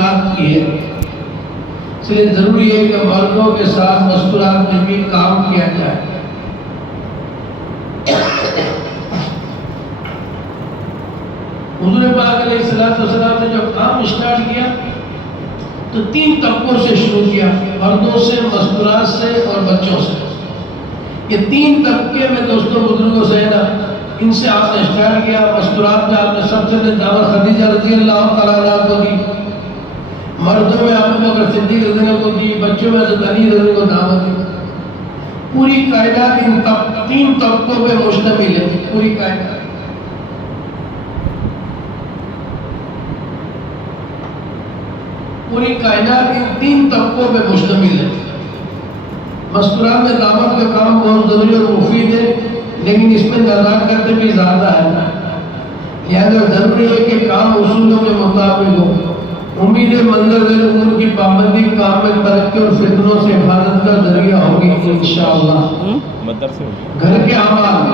مستورات کی ہے، اس لیے ضروری ہے کہ مردوں کے ساتھ مستورات میں بھی کام کیا جائے۔ حضور پاک علیہ السلام نے جب کام اسٹارٹ کیا تو 3 طبقوں سے شروع کیا، مردوں سے، مستورات سے اور بچوں سے۔ یہ 3 طبقے میں دوستوں بزرگوں سے نا، ان سے آپ نے اسٹارٹ کیا۔ مستورات میں آپ نے سب سے پہلے دعوت خدیجہ رضی اللہ تعالیٰ عنہا کو دی، مردوں میں ابو بکر صدیق رضی اللہ کو دی، بچوں میں حضرت علی رضی اللہ کو دعوت دی۔ پوری کائنات ان 3 طبقوں پہ مشتمل ہے، پوری کائنات۔ پوری کائنات ان 3 طبقوں پہ مشتمل ہے۔ مستورات میں دعوت کا کام بہت ضروری اور مفید ہے، لیکن اس میں نزاکت بھی زیادہ ہے، لہذا ضروری ہے کہ کام اصولوں کے مطابق ہو۔ امید منظر امور کی پابندی کام میں ترقی اور فتنوں سے حفاظت کا ذریعہ ہوگی انشاءاللہ۔ گھر کے اعمال،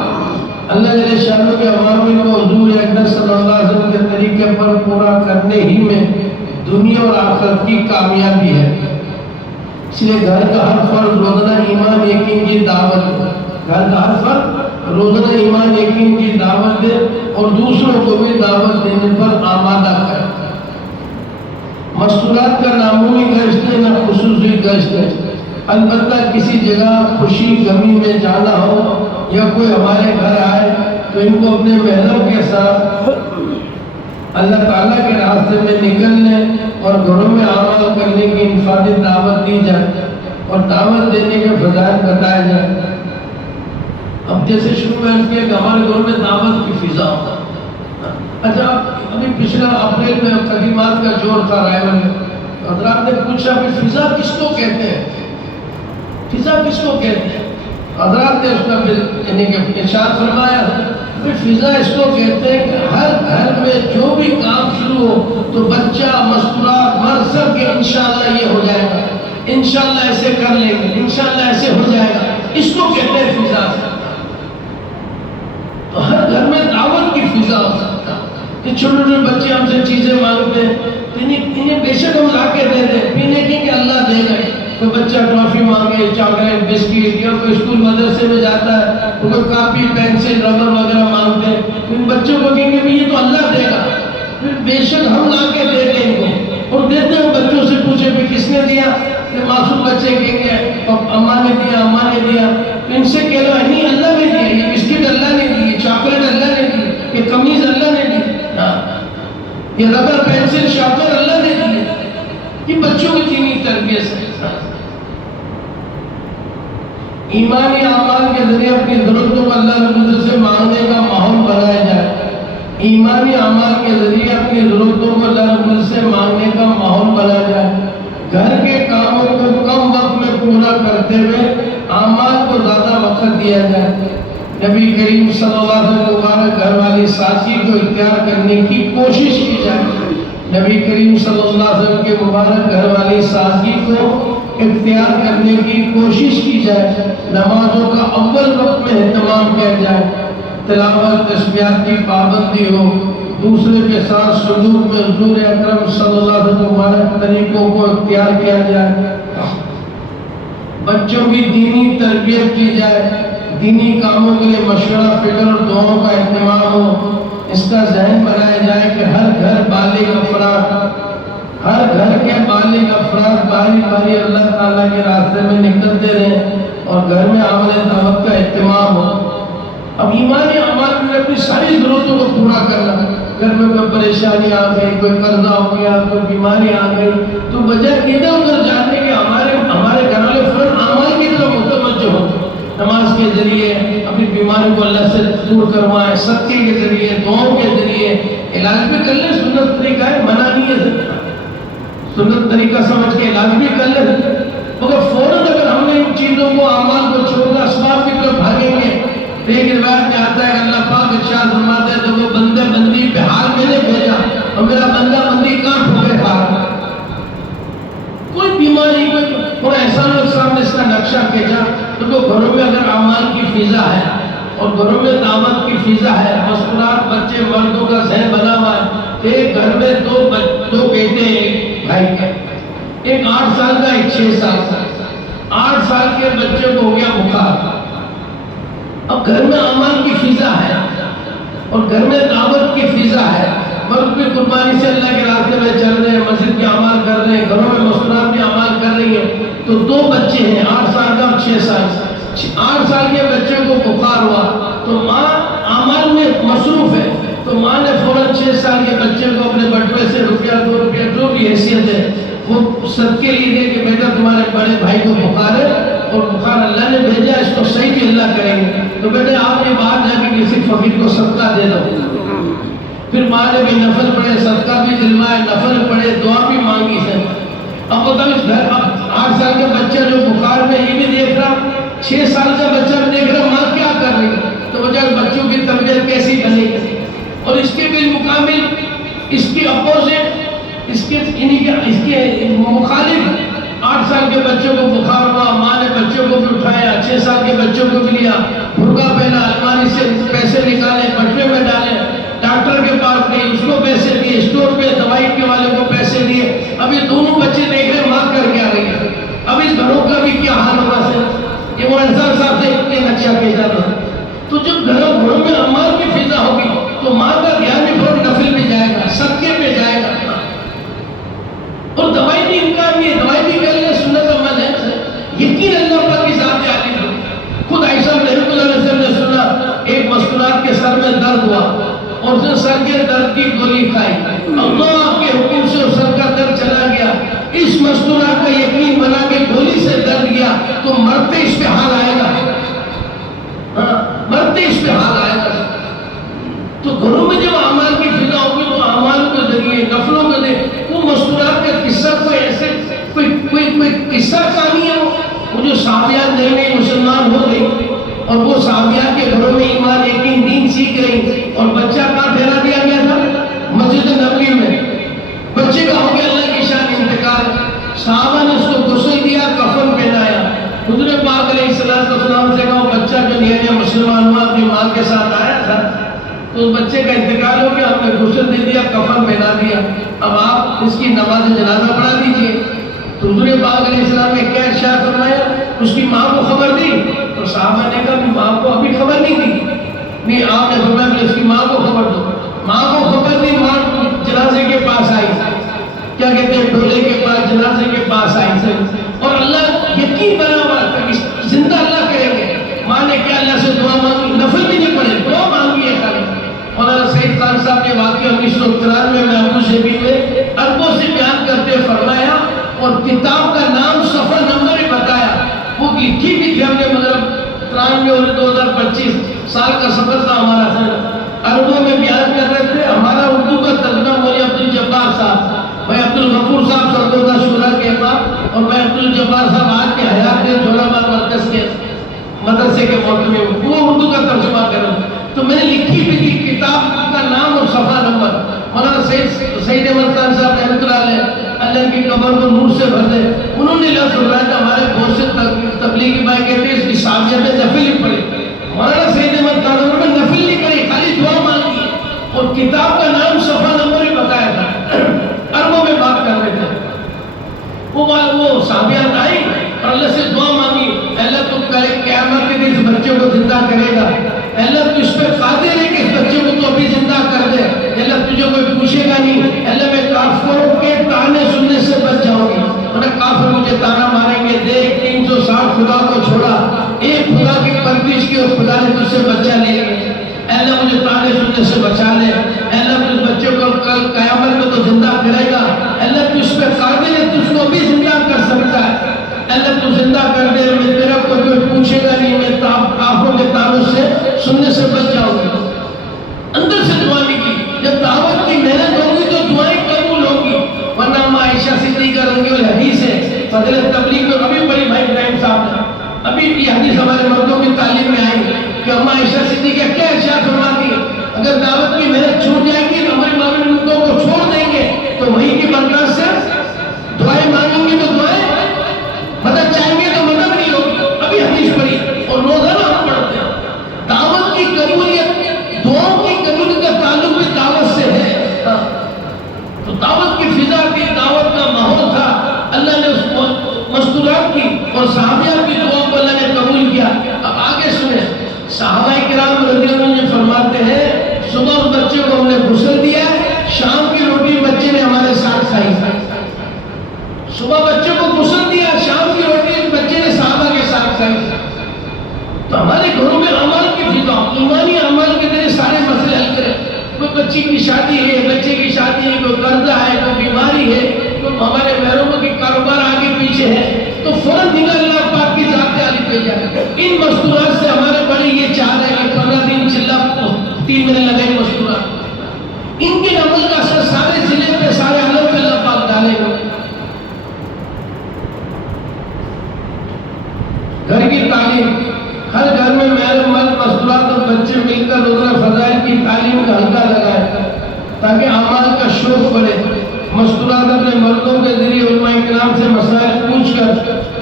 اللہ جل شانہ کے اوامر کو حضور اکرم صلی اللہ علیہ وسلم کے طریقے پر پورا کرنے ہی میں دنیا اور آخرت کی کامیابی ہے، اس لیے گھر کا ہر فرد روزانہ ایمان یقین کی دعوت دے، گھر کا ہر فرد روزانہ ایمان یقین کی دعوت دے اور دوسروں کو بھی دعوت دینے پر آمادہ کرے۔ مستورات کا معمولی گشت ہے نہ خصوصی گشت ہے، البتہ کسی جگہ خوشی غمی میں جانا ہو یا کوئی ہمارے گھر آئے تو ان کو اپنے محرم کے ساتھ اللہ تعالیٰ کے راستے میں نکلنے اور گھروں میں عمل کرنے کی انفرادی دعوت دی جائے اور دعوت دینے کے فضائل بتائے جائے۔ اب جیسے شروع میں کیا کہ ہمارے گھروں میں دعوت کی فضا ہوتا ہے۔ اچھا، ابھی پچھلا اپریل میں قدیمات کا جور تھا رائے میں، حضرات نے پوچھا کہ فضا کس کو کہتے ہیں، فضا کس کو کہتے ہیں؟ حضرات نے اس کا یعنی کہ ارشاد فرمایا کہ فضا اس کو کہتے ہیں کہ ہر گھر میں جو بھی کام شروع ہو تو بچہ، مستورات، مرد سب کے انشاءاللہ یہ ہو جائے گا، انشاءاللہ ایسے کر لیں گے، انشاءاللہ ایسے ہو جائے گا، اس کو کہتے ہیں فضا۔ تو ہر گھر میں دعوت کی فضا ہو سکتا ہے کہ چھوٹے چھوٹے بچے ہم سے چیزیں مانگتے ہیں، انہیں بے شک ہم لا کے دے دیں، پینے کی کہ اللہ دے گا۔ کوئی بچہ ٹرافی مانگے، چاکلیٹ، بسکٹ، یا کوئی اسکول مدرسے میں جاتا ہے تو کوئی کاپی، پینسل، ربر وغیرہ مانگتے ہیں، ان بچوں کو کہیں گے بھی یہ تو اللہ دے گا، پھر بے شک ہم لا کے دے دیں ان کو، اور دیتے ہیں بچوں سے پوچھے بھی کس نے دیا، کہ معصوم بچے کہیں گے اماں نے دیا، اماں نے دیا، تو ان سے کہہ لو نہیں اللہ نے دیا، یہ بسکٹ اللہ نے دی، یہ چاکلیٹ اللہ نے دی، یہ قمیض اللہ نے دی، یہ ربر، پینسل، شارپنر اللہ نے دی۔ یہ بچوں کی دینی تربیت سے ایمانی اعمال کے ذریعے اپنی ضرورتوں کو اللہ رب العزت سے مانگنے کا ماحول بنایا جائے، ایمانی اعمال کے ذریعے اپنی ضرورتوں کو اللہ رب العزت سے مانگنے کا ماحول بنایا جائے، گھر کے کاموں کو کم وقت میں پورا کرتے ہوئے اعمال کو زیادہ وقت دیا جائے۔ نبی کریم صلی اللہ علیہ وسلم مبارک گھر والی سازی کو اختیار کرنے کی کوشش کی جائے، نبی کریم صلی اللہ علیہ وسلم کے مبارک گھر والی سازی کو اختیار کرنے کی کوشش کی جائے، نمازوں کا اول وقت میں اہتمام کیا جائے، تلاوت، تسبیحات کی پابندی ہو، دوسرے کے ساتھ سلوک میں حضور اکرم صلی اللہ علیہ وسلم مبارک طریقوں کو اختیار کیا جائے، بچوں کی دینی تربیت کی جائے، دینی کاموں کے لیے مشورہ، فکر اور دعاؤں کا اہتمام ہو، اس کا ذہن بنایا جائے کہ ہر گھر بالغ افراد، ہر گھر کے بالغ افراد باری باری اللہ تعالیٰ کے راستے میں نکلتے رہیں اور گھر میں عمل دعوت کا اہتمام ہو۔ اب ایمانی اعمال میں اپنی ساری ضرورتوں کو پورا کرنا، گھر میں کوئی پریشانی آ گئی، کوئی قرضہ ہو گیا، کوئی بیماری آ گئی، تو بجائے ادھر ادھر جاننے کے ہمارے گھر والے فوراً اعمال کی طرف متوجہ ہو، نماز کے ذریعے اپنی بیماری کو اللہ سے دور کروائیں، صدقے کے ذریعے، دعاؤں کے ذریعے، علاج بھی کر لیں، سنت طریقہ ہے، منع نہیں ہے، سنت طریقہ سمجھ کے علاج بھی کر لیں، مگر فوراً اگر ہم نے ان چیزوں کو اعمال کو چھوڑ کر اسباب کی طرف بھاگیں گے، ایک روایت میں آتا ہے کہ اللہ پاک ارشاد فرماتے ہیں تو وہ بندے بندی بہار میں نے بھیجا اور میرا بندہ بندی کہاں ٹھوکے کھا رہا، کوئی بیماری، کوئی احسان السلام نے اس کا نقشہ کھینچا، تو گھروں میں اگر اعمال کی فضا ہے اور گھروں میں دعوت کی فضا ہے، مستورات، بچے، مردوں کا ذہن بنا ہوا ہے، ایک گھر میں دو بیٹے، ایک بھائی کا، ایک 8 سال کا، ایک 6 سال کا۔ 8 سال کے بچے کو ہو گیا بخار۔ اب گھر میں امان کی فضا ہے اور گھر میں دعوت کی فضا ہے، مرد بھی قربانی سے اللہ کے راستے میں چل رہے ہیں، مسجد کے اعمال کر رہے ہیں، گھروں میں مسکراہٹ کے اعمال کر رہی ہیں، تو 2 بچے ہیں، 8 سال کا اور 6 سال کا۔ 8 سال کے بچے کو بخار ہوا تو ماں اعمال میں مصروف ہے، تو ماں نے فوراً 6 سال کے بچے کو اپنے بٹوے سے روپیہ 2 روپیہ جو بھی حیثیت ہے وہ صدقے لیے دے کہ بیٹا تمہارے بڑے بھائی کو بخار ہے اور بخار اللہ نے بھیجا، اس کو صحیح بھی اللہ کریں گے، تو بیٹے آپ یہ بات جا کے کسی فقیر کو صدقہ دے دو۔ پھر ماں نے بھی نفل پڑھے، صدقہ بھی دلوائے، نفل پڑھے، دعا بھی مانگی ہے۔ اب بتاؤ اس گھر، اب 8 سال کا بچہ جو بخار میں یہ بھی دیکھ رہا، 6 سال کا بچہ بھی دیکھ رہا ماں کیا کر رہی ہے، تو بچہ بچوں کی تربیت کیسی بنے گی؟ اور اس کے بالمقابل اس کی اپوزٹ، اس کے مخالف 8 سال کے بچوں کو بخار ہوا، ماں نے بچوں کو بھی اٹھایا، 6 سال کے بچوں کو بھی لیا، بھرگا پہنا، الماری سے پیسے نکالے، بٹوے میں ڈالے، ڈاکٹر کے پاس گئی، اس کو پیسے دیے، اسٹور پہ دوائی کے والے کو پیسے دیے۔ اب یہ دونوں بچے دیکھ رہے ماں کر کے آ رہی ہے، اب اس گھروں کا بھی کیا حال ہوگا سر؟ یہ وہ انصار صاحب سے اتنے نقشہ بھیجا تھا۔ تو جب گھروں میں امان کی فضا ہوگی تو ماں کا دھیان بھی فوراً نفل پہ جائے گا، صدقے پہ جائے گا، اور دوائی بھی امکان نہیں ہے، دوائی بھی کر لیں، سنت عمل ہے، یقین اللہ پر کی ذات عالی ہے۔ خود عائشہ رحمۃ اللہ علیہ وسلم نے سنا ایک مسکرات کے سر میں درد ہوا اور اس نے سر کے درد کی گولی کھائی، اللہ کے حکم سے سر کا درد چلا گیا، اس مسکرات کا یقین بنا کے گولی سے درد گیا تو مرتے اس پہ حال آئے گا، مرتے اس پہ حال آئے گا۔ تو گھروں میں جب اعمال کی فضا ہوگی تو اعمال کے ذریعے، نفلوں کے ذریعے، وہ مسکرات کا قصہ کوئی ایسے کوئی قصہ کہانی ہے، وہ جو صحابیات نئی نئی مسلمان ہو گئی اور وہ صحابیات کے گھروں میں ایمان یقین دین سیکھ رہی اور بچہ کہاں ٹھہرا دیا گیا تھا؟ مسجد نبوی میں۔ بچے کا ہو گیا اللہ کی شان انتقال، صحابہ نے اس کو غسل دیا، کفن پہنایا، حضور پاک علیہ السلام سے کہا وہ بچہ جو نیا نیا مسلمان ہوا اپنی ماں کے ساتھ آیا تھا تو اس بچے کا انتقال ہو گیا، ہم نے غسل دے دیا، کفن پہنا دیا، اب آپ اس کی نماز جنازہ پڑھا دیجئے۔ تو حضور پاک علیہ السلام نے کیا ارشاد فرمایا؟ اس کی ماں کو خبر دی؟ تو صحابہ نے کہا کہ ماں کو ابھی خبر نہیں دی، نہیں آپ نے فرمایا کہ اس کی ماں کو خبر دو۔ ماں کو خبر دی، ماں جنازے کے پاس آئی، کیا کہتے ہیں ڈولے کے پاس، جنازے کے پاس آئی، اور اللہ یقین بنا ہوا تھا زندہ اللہ کریں گے۔ ماں نے کیا اللہ سے دعا مانگی، نفل بھی نہیں پڑھے، دعا مانگی ہے خالی۔ مولانا سعید خان صاحب نے واقعہ 1993 میں ابو ظبی میں عربوں سے بیان کرتے فرمایا اور کتاب کا نام صفحہ نمبر ہی بتایا، وہ لکھی بھی تھی ہم نے، مطلب 93 اور 2025 سال کا سفر تھا ہمارا سر، عربوں میں بیان کر رہے تھے۔ ہمارا اردو کا ترجمہ مولوی عبدالجبار صاحب، میں عبدالغفور صاحب سرگودا شورا کے امام، اور میں عبدالجبار صاحب آج کے حیات کے جھولا باد مرکز کے مدرسے کے محتوی، وہ اردو کا ترجمہ کر رہے ہیں، تو میں نے لکھی بھی تھی کتاب کا نام اور صفحہ نمبر۔ مولانا سعید احمد خان صاحب رحمۃ اللہ علیہ، اللہ کی قبر کو نور سے بھر دے، انہوں نے لفظ فرمایا کہ ہمارے بہت سے تبلیغی بھائی کہتے ہیں اس کی صحابیت میں نفل ہی پڑھے۔ مولانا سعید احمد خان نے نفل نہیں کری، خالی دعا مانگی اور کتاب کا نام صفحہ نمبر ہی بتایا تھا، عربوں میں بات کر رہے تھے۔ وہ صحابیات آئی اور اللہ سے دعا مانگی، اللہ تو قیامت کے دن اس بچے کو زندہ کرے گا، اللہ تو اس پہ قادر ہے کہ اس بچے کو تو ابھی زندہ کر دے، اللہ تجھے کوئی پوچھے گا نہیں، اللہ میں کافروں کے تانے سننے سے بچ جاؤں گی، ورنہ کافر مجھے تانا ماریں گے، دیکھ 360 خدا کو چھوڑا، ایک خدا کی پرورش کی اور خدا نے تجھ سے بچہ لے لیا، اللہ مجھے تانے سننے سے بچا لے، اللہ تو اس بچے کو کل قیامت میں تو زندہ کرے گا، اللہ تو اس پہ قادر ہے، تو اس کو بھی زندہ کر سکتا ہے، اللہ تو زندہ کر دے، میں تیرا کوئی پوچھے گا نہیں، میں کافروں کے تانوں سے سننے سے بچ جاؤں گا۔ اندر سے دعا نہیں کی، جب دعوت کی محنت ہوگی تو دعائیں قبول ہوگی، ورنہ ہم عائشہ صدیقہ رضی اللہ حدیث ہے فضیلت تبلیغ میں ابھی بڑی بھائی ابراہیم صاحب نے ابھی یہ حدیث ہمارے مردوں کی تعلیم میں آئی کہ ہم عائشہ صدیقہ کیا ارشاد فرماتی ہے، اگر دعوت کی محنت چھوٹ جائے گی تو ہمارے مامن مردوں کو چھوڑ دیں گے، تو وہی کی برکات سے دعائیں مانگیں گے تو دعائیں مدد چاہیں گے تو مدد نہیں ہوگی۔ ابھی حدیث پڑھی اور روزانہ ہم پڑھتے ہیں، دعوت کی قبولیت، دعاؤں کی قبولیت کا تعلق بھی دعوت سے ہے، تو دعوت کی فضا کی، دعوت کا ماحول بچی کی شادی ہے، بچے کی شادی ہے، کوئی قرضہ ہے، کوئی بیماری ہے، کوئی ہمارے محروموں کی کاروبار آگے پیچھے ہے، تو فوراً نگاہ اللہ پاک کی ذات عالی پہ جائے۔ ان مستورات سے ہمارے بڑے یہ چاہ رہے ہیں کہ 15 دن چلا 3 مہینے لگے مستورات، ان کے عمل کا اثر سارے ضلع پہ، سارے عالم پہ اللہ پاک ڈالے گا۔ گھر کی تعلیم، ہر گھر میں محرم مرد مستورات اور بچے مل کر روزہ فضائل کی تعلیم کا حلقہ لگائے تاکہ اعمال کا شوق بڑھے۔ مستورات اپنے مردوں کے ذریعے علماء کرام سے مسائل پوچھ کر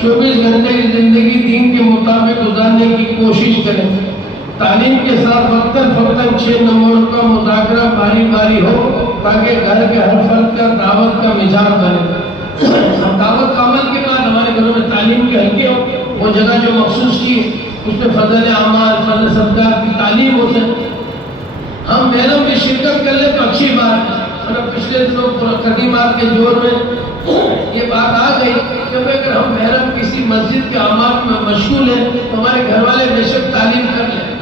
24 گھنٹے کی زندگی دین کے مطابق گزارنے کی کوشش کریں۔ تعلیم کے ساتھ وقتاً فوقتاً 6 نمبر کا مذاکرہ باری باری ہو تاکہ گھر کے ہر فرد کا دعوت کا مزاج بنے۔ دعوت کا عمل کے بعد ہمارے گھروں میں تعلیم کے حلقے ہو، وہ جگہ جو مخصوص کی اس میں فضل اعمال، فضل صدقات کی تعلیم ہوتے ہیں۔ ہم محرم میں شرکت کر لیں تو اچھی بات ہے، اور پچھلے دنوں قدیمات کے دور میں یہ بات آ گئی کہ اگر ہم محرم کسی مسجد کے اعمال میں مشغول ہیں تو ہمارے گھر والے بے شک تعلیم کر لیں،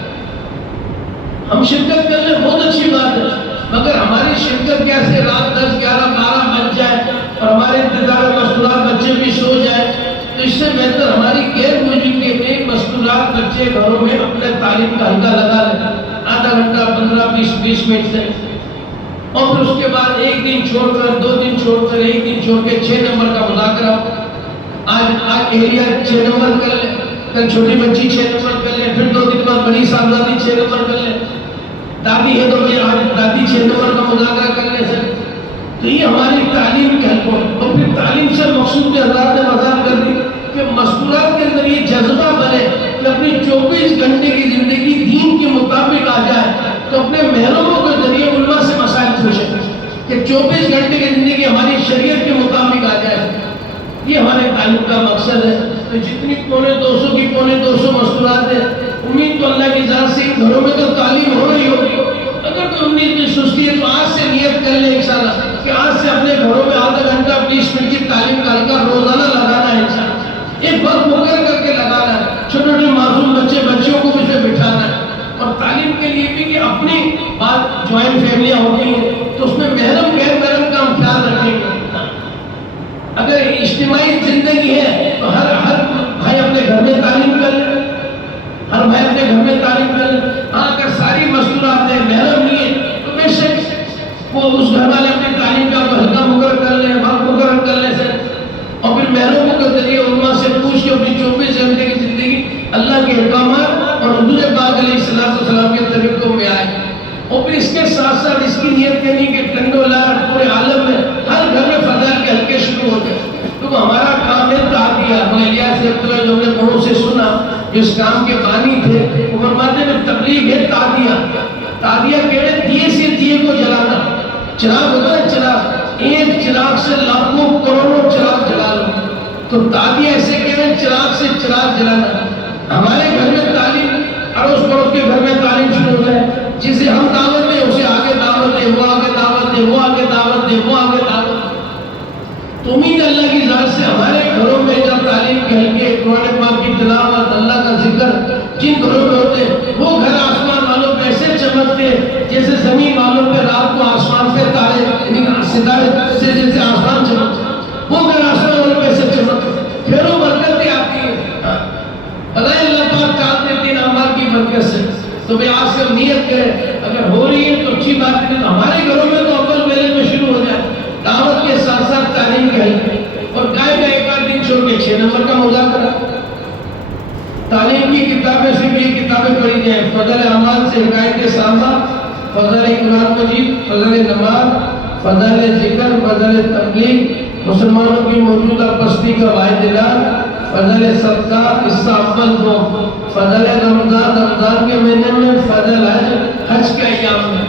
ہم شرکت کر لیں، بہت اچھی بات ہے، مگر ہماری شرکت کیسے رات 10، 11، 12 بج جائے اور ہمارے انتظار مستورات بچے بھی سو جائے، تو اس سے بہتر ہماری غیر موجودگی میں مستورات بچے گھروں میں اپنے تعلیم کا حلقہ لگا لیں، آدھا گھنٹہ، 15، 20 منٹ سے، اور پھر اس کے بعد 1 دن چھوڑ کر، 2 دن چھوڑ کر، 1 دن چھوڑ کے 6 نمبر کا مذاکرہ۔ آج ایریا 6 نمبر کر لیں، کل چھوٹی بچی 6 نمبر کر لیں، پھر 2 دن بعد بڑی صاحبزادی 6 نمبر کر لیں، دادی ہے تو آج دادی 6 نمبر کا مذاکرہ کر لیں سر۔ تو یہ ہماری تعلیم کے حلقوں، اور پھر تعلیم سے مقصود کے حضرات نے وضاحت کر دی کہ مستورات کے اندر یہ جذبہ بنے کہ اپنی 24 گھنٹے کی زندگی دین کے مطابق آ جائے، تو اپنے محرموں کے ذریعے علماء سے مسائل پوچھیں کہ 24 گھنٹے کی زندگی ہماری شریعت کے مطابق آ جائے۔ یہ ہمارے تعلیم کا مقصد ہے۔ تو جتنی 250 کی 250 مستورات ہیں، امید تو اللہ کی ذات سے گھروں میں تو تعلیم ہو رہی ہوگی۔ اگر کوئی امید میں سستی ہے تو آج سے نیت کر لیں انشاءاللہ کہ آج سے اپنے گھروں میں آدھا گھنٹہ 20 منٹ کی تعلیم کا حلقہ روزانہ لگانا ہے انشاءاللہ، ایک وقت مقرر کر کے لگانا ہے، چھوٹے چھوٹے معصوم بچوں کو بھی بٹھانا ہے۔ اور تعلیم کے لیے بھی کہ اپنی بات جوائنٹ فیملیاں ہوتی ہیں تو اس میں محرم غیر محرم کا ہم خیال رکھیں گے۔ اگر اجتماعی زندگی ہے تو ہر بھائی اپنے گھر میں تعلیم کر لیں، ہر بھائی اپنے گھر میں تعلیم کر لیں۔ ہاں اگر ساری مستورات ہیں، محرم نہیں ہے، تو بے شک وہ اس گھر والے اپنی تعلیم کا حلقہ مقرر کر لیں، وقت مقرر کر لیں سر، اور پھر محرموں کے ذریعے علماء سے پوچھ کے اپنی 24 گھنٹے کی زندگی اللہ کے احکامات اور حضور پاک علیہ السلام کے طریقوں میں آئے۔ اور پھر اس کے ساتھ ساتھ اس کی نیت کرنی کہ ٹنڈو لار پورے عالم میں ہر گھر میں فضائل کے حلقے شروع ہوتے ہیں۔ تو ہمارا کام ہے تعدیہ۔ مولانا سے عبداللہ جو ہم نے بڑوں سے سنا جو اس کام کے بانی تھے، وہ فرماتے ہیں تبلیغ ہے تعدیہ۔ تعدیہ کہتے ہیں دیے سے دیے کو جلانا، چراغ ہوتا ہے چراغ، ایک چراغ سے لاکھوں کروڑوں چراغ جلا لو، تو تعدیہ ایسے کہتے ہیں چراغ سے چراغ جلانا۔ ہمارے گھر میں تعلیم، اڑوس پڑوس کے گھر میں تعلیم شروع ہو جائے، جسے ہم دعوت دیں اسے آگے دعوت دیں، وہ آگے دعوت دیں، وہ آگے دعوت دیں، وہ آگے دعوت دیں۔ تو امید اللہ کی ذات سے ہمارے گھروں میں جب تعلیم کے حلقے، قرآن پاک کی تلاوت، اللہ کا ذکر جن گھروں میں ہوتے وہ گھر آسمان والوں پہ ایسے چمکتے جیسے زمین والوں پہ رات کو آسمان سے تارے ستارے سے جیسے آسمان چمکتے، وہ گھر آسمان والوں پہ ایسے چمکتے، پھر وہ برکتیں آتی ہیں۔ بلائے اللہ پاک چاہتے تین اعمال کی برکت سے۔ تو میں آج سے نیت کریں، اگر ہو رہی ہے تو اچھی بات ہے، ہمارے گھروں میں تو اول میلے میں شروع ہو جائے، دعوت کے ساتھ ساتھ تعلیم کے حلقے، اور گائے کا ایک آدھ دن چھوڑ کے 6 نمبر کا مذاکرہ۔ تعلیم کی کتابیں سے بھی کتابیں پڑھی جائیں، فضل اعمال سے حکایت سامہ، فضل قرآن مجید، فضل نماز، فضل ذکر، فضل تبلیغ، مسلمانوں کی موجودہ پستی کا واحد علاج، فضل صدقہ، حصہ اول 2، فضل رمضان، رمضان کے مہینے میں، فضل حج کے ایام میں۔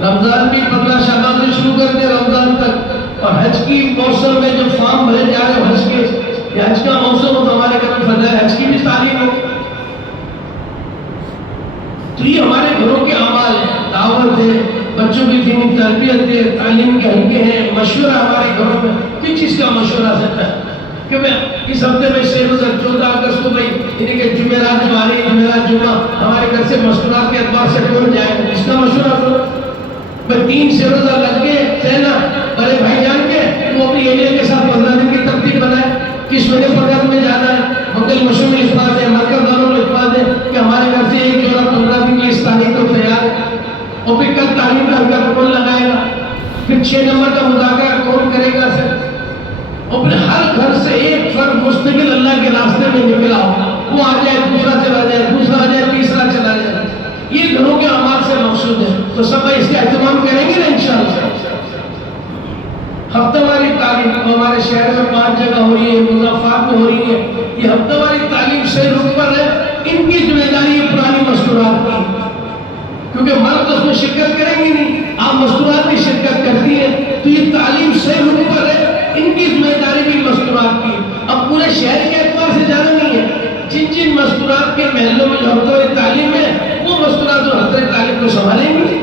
رمضان بھی 15 شعبان سے شروع کرتے رمضان تک، اور حج کی موسم میں جو فارم بھرے جا رہے حج کے، یہ حج کا موسم ہو تو ہمارے گھر میں فضل حج کی بھی تعلیم ہو۔ تو یہ ہمارے گھروں کے اعمال ہیں، دعوت ہے، بچوں کی دینی تربیت ہے، تعلیم کے حلقے ہیں، مشورہ ہمارے گھروں میں کس چیز کا مشورہ سکتا ہے کہ میں اس ہفتے میں 14 اگست کو بھائی یعنی کہ جمعرات جمعہ ہمارے گھر سے مشورات کے اعتبار سے کون جائے، اس کا مشورہ کرو۔ میں 3 سے روزہ لگ کے سہنا بڑے بھائی جان کے وہ اپنی ایریا کے ساتھ 15 دن کی ترتیب بنائے، کس وجہ 15 دن میں جانا ہے، مقدل مشہور میں لکھوا دیں، مرکز داروں میں لکھوا دیں کہ ہمارے گھر سے ایک جوڑا 15 دن کی اس تاریخ کو تیار ہے، اور پھر کل تعلیم کا حلقہ کون لگائے گا، پھر 6 نمبر کا مذاکرہ کون کرے گا سر، اور پھر ہر گھر سے ایک فرد مستقل اللہ کے راستے میں نکلا ہو، وہ آ جائے، دوسرا چلا جائے، دوسرا آ جائے، تیسرا چلا جائے، یہ گھروں کے اعمال سے مقصود ہے، تو سب اس کا اہتمام کریں گے نا انشاءاللہ۔ ہفتہ واری تعلیم ہمارے شہر میں 5 جگہ ہو رہی ہے، مضافات میں ہو رہی ہے، یہ ہفتہ واری تعلیم سے رخ پر ہے، ان کی ذمہ داری ہے پرانی مستورات کی، کیونکہ مرد اس میں شرکت کریں گے نہیں، آپ مستورات کی شرکت کرتی ہیں، تو یہ تعلیم سے رخ پر ہے، ان کی ذمہ داری بھی مستورات کی، اب پورے شہر کے اعتبار سے جانا نہیں ہے، جن مستورات کے محلوں میں جو ہفتہ واری تعلیم ہے وہ مستورات اور ہفتہ تعلیم کو سنبھالیں گے۔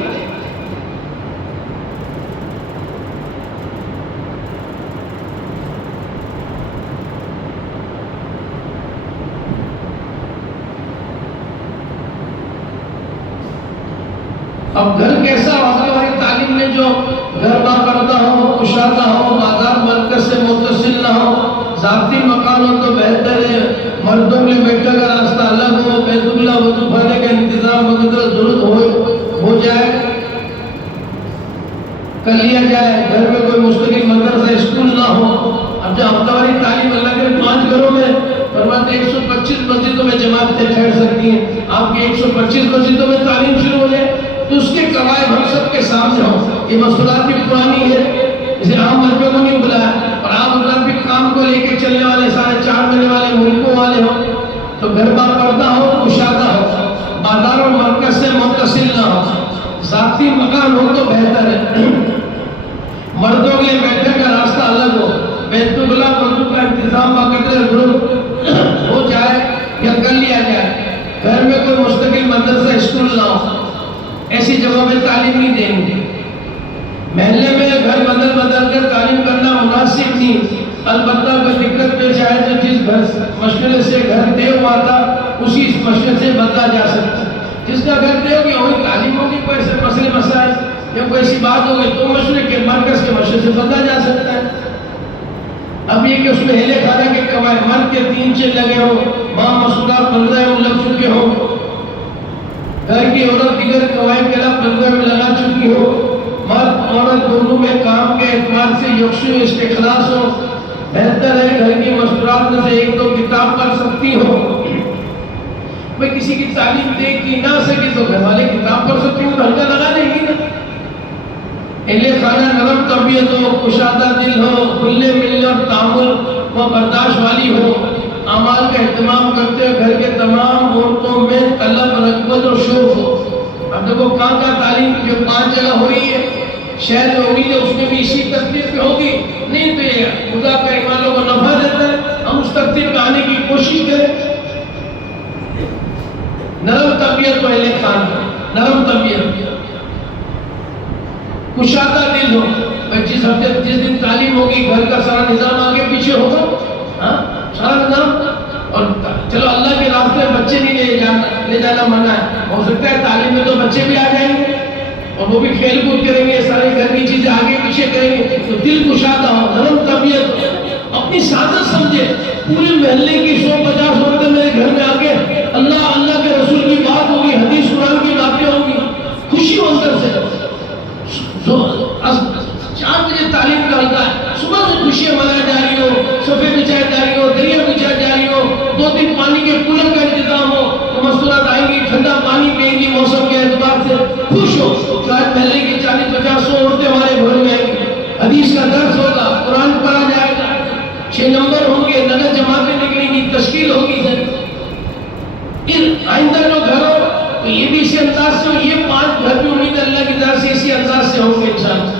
اب گھر کیسا ہفتہ واری تعلیم میں جو گھر باپردہ ہو، کشادہ ہو، بازار مرکز سے متصل نہ ہو، ذاتی مکان ہو تو بہتر ہے، مردوں کے لیے بیٹھنے کا راستہ الگ ہو، بیت اللہ وضو خانے کا انتظام وغیرہ ضرورت ہو جائے کر لیا جائے، گھر میں کوئی مستقل مدرسہ اسکول نہ ہو۔ اب جو ہفتہ واری تعلیم اللہ کے 5 گھروں میں فرماتے 125 مسجدوں میں جماعتیں ٹھہر سکتی ہیں، آپ کی 125 مسجدوں میں تعلیم شروع ہو جائے تو اس کے قواعد ہم سب کے سامنے ہوں، یہ مسئلات بھی پرانی ہے، اسے عام مرکوں کو نہیں بلایا، اور عام مرکوں بھی کام کو لے کے چلنے والے 4.5 مہینے والے ملکوں والے ہوں، تو گھر با پردہ ہو، کشادہ ہو، بازار اور مرکز سے متصل نہ ہو، ذاتی مکان ہو تو بہتر ہے، مردوں کے لیے بیٹھنے کا راستہ الگ ہو، بیت اللہ وضو کا انتظام باقاعدہ ہو جائے یا کر لیا جائے، گھر میں کوئی مستقل مدرسہ اسکول نہ ہو، ایسی جگہوں میں تعلیم نہیں دیں گے، محلے میں گھر بدل کر تعلیم کرنا مناسب نہیں، البتہ کوئی دقت پیش آئے تو جس گھر مشورے سے گھر دے ہوا تھا اسی مشورے سے بدلا جا سکتا ہے، جس کا گھر دے ہوگی وہی تعلیم ہوگی، کوئی ایسے مسئلے مسائل یا کوئی ایسی بات ہوگی تو مشورے کے مرکز کے مشورے سے بدلا جا سکتا ہے۔ اب یہ کہ اس میں اہل خانہ کے قواعد مرد کے 3 چیز لگے ہوں، ماں مسئولات 15 لگ چکے ہوں، گھر کی عورت دیگر قواعد کے علاوہ 15 میں لگا چکی ہو، مرد عورت دونوں میں کام کے اعتبار سے یکسو استخلاص ہو، بہتر ہے گھر کی مستورات میں سے 1-2 کتاب پڑھ سکتی ہو، میں کسی کی تعلیم دے کی نہ سکے تو گھر والے کتاب پڑھ سکتی ہوں تو ہلکا لگا دے گی نا، اہل خانہ نرم طبیعت ہو، کشادہ دل ہو، کھلے ملنے اور تعامل و برداشت والی ہو، اعمال کا اہتمام کرتے ہوئے گھر کے تمام عورتوں میں طلب رغبت اور شوق ہو۔ اب دیکھو کہاں تعلیم جو 5 جگہ ہو رہی ہے شہر میں ہوگی تو اس میں بھی اسی ترتیب میں ہوگی، نہیں تو یہ خدا کا ایمانوں کو نفع دیتا ہے، ہم اس ترتیب میں آنے کی کوشش کریں۔ نرم طبیعت و اہل خانہ، نرم طبیعت، کشادہ دل ہو، جس دن تعلیم ہوگی گھر کا سارا نظام آگے پیچھے ہوگا، سارا نظام، اور چلو اللہ کے راستے بچے نہیں لے جانا منع ہے، ہو سکتا ہے تعلیم میں تو بچے بھی آ جائیں گے اور وہ بھی کھیل کود کریں گے، سارے گھر کی چیزیں آگے پیچھے کریں گے، تو دل کشادہ ہو، نرم طبیعت ہو، اپنی سعادت سمجھے، پورے محلے کی 150 عورتیں میرے گھر میں آ کے اللہ کے رسول کی بات ہوگی، حدیث قرآن کی باتیں ہوگی، خوشی ہو اندر سے، 4 بجے تعلیم کا حلقہ ہے، صبح سے خوشیاں منائی جا رہی ہو، صفے بچھائے جا رہی ہو، دریا بچھائے جا رہی ہو، 2 دن پانی کے کولر کا انتظام ہو، تو مستورات آئیں گی، ٹھنڈا پانی پئیں گی موسم کے اعتبار سے، خوش ہو، شاید محلے کی 40-50 عورتیں ہمارے گھر میں آئیں گی، حدیث کا درس ہوگا، قرآن پڑھا جائے گا، 6 نمبر ہوں گے، نگر جماعتیں نکلیں گی، تشکیل ہوگی، آئندہ جو گھر ہو تو یہ بھی اسی انداز سے ہو، یہ 5 گھر بھی امید اللہ کی طرف سے اسی انداز سے ہوں گے انشاءاللہ۔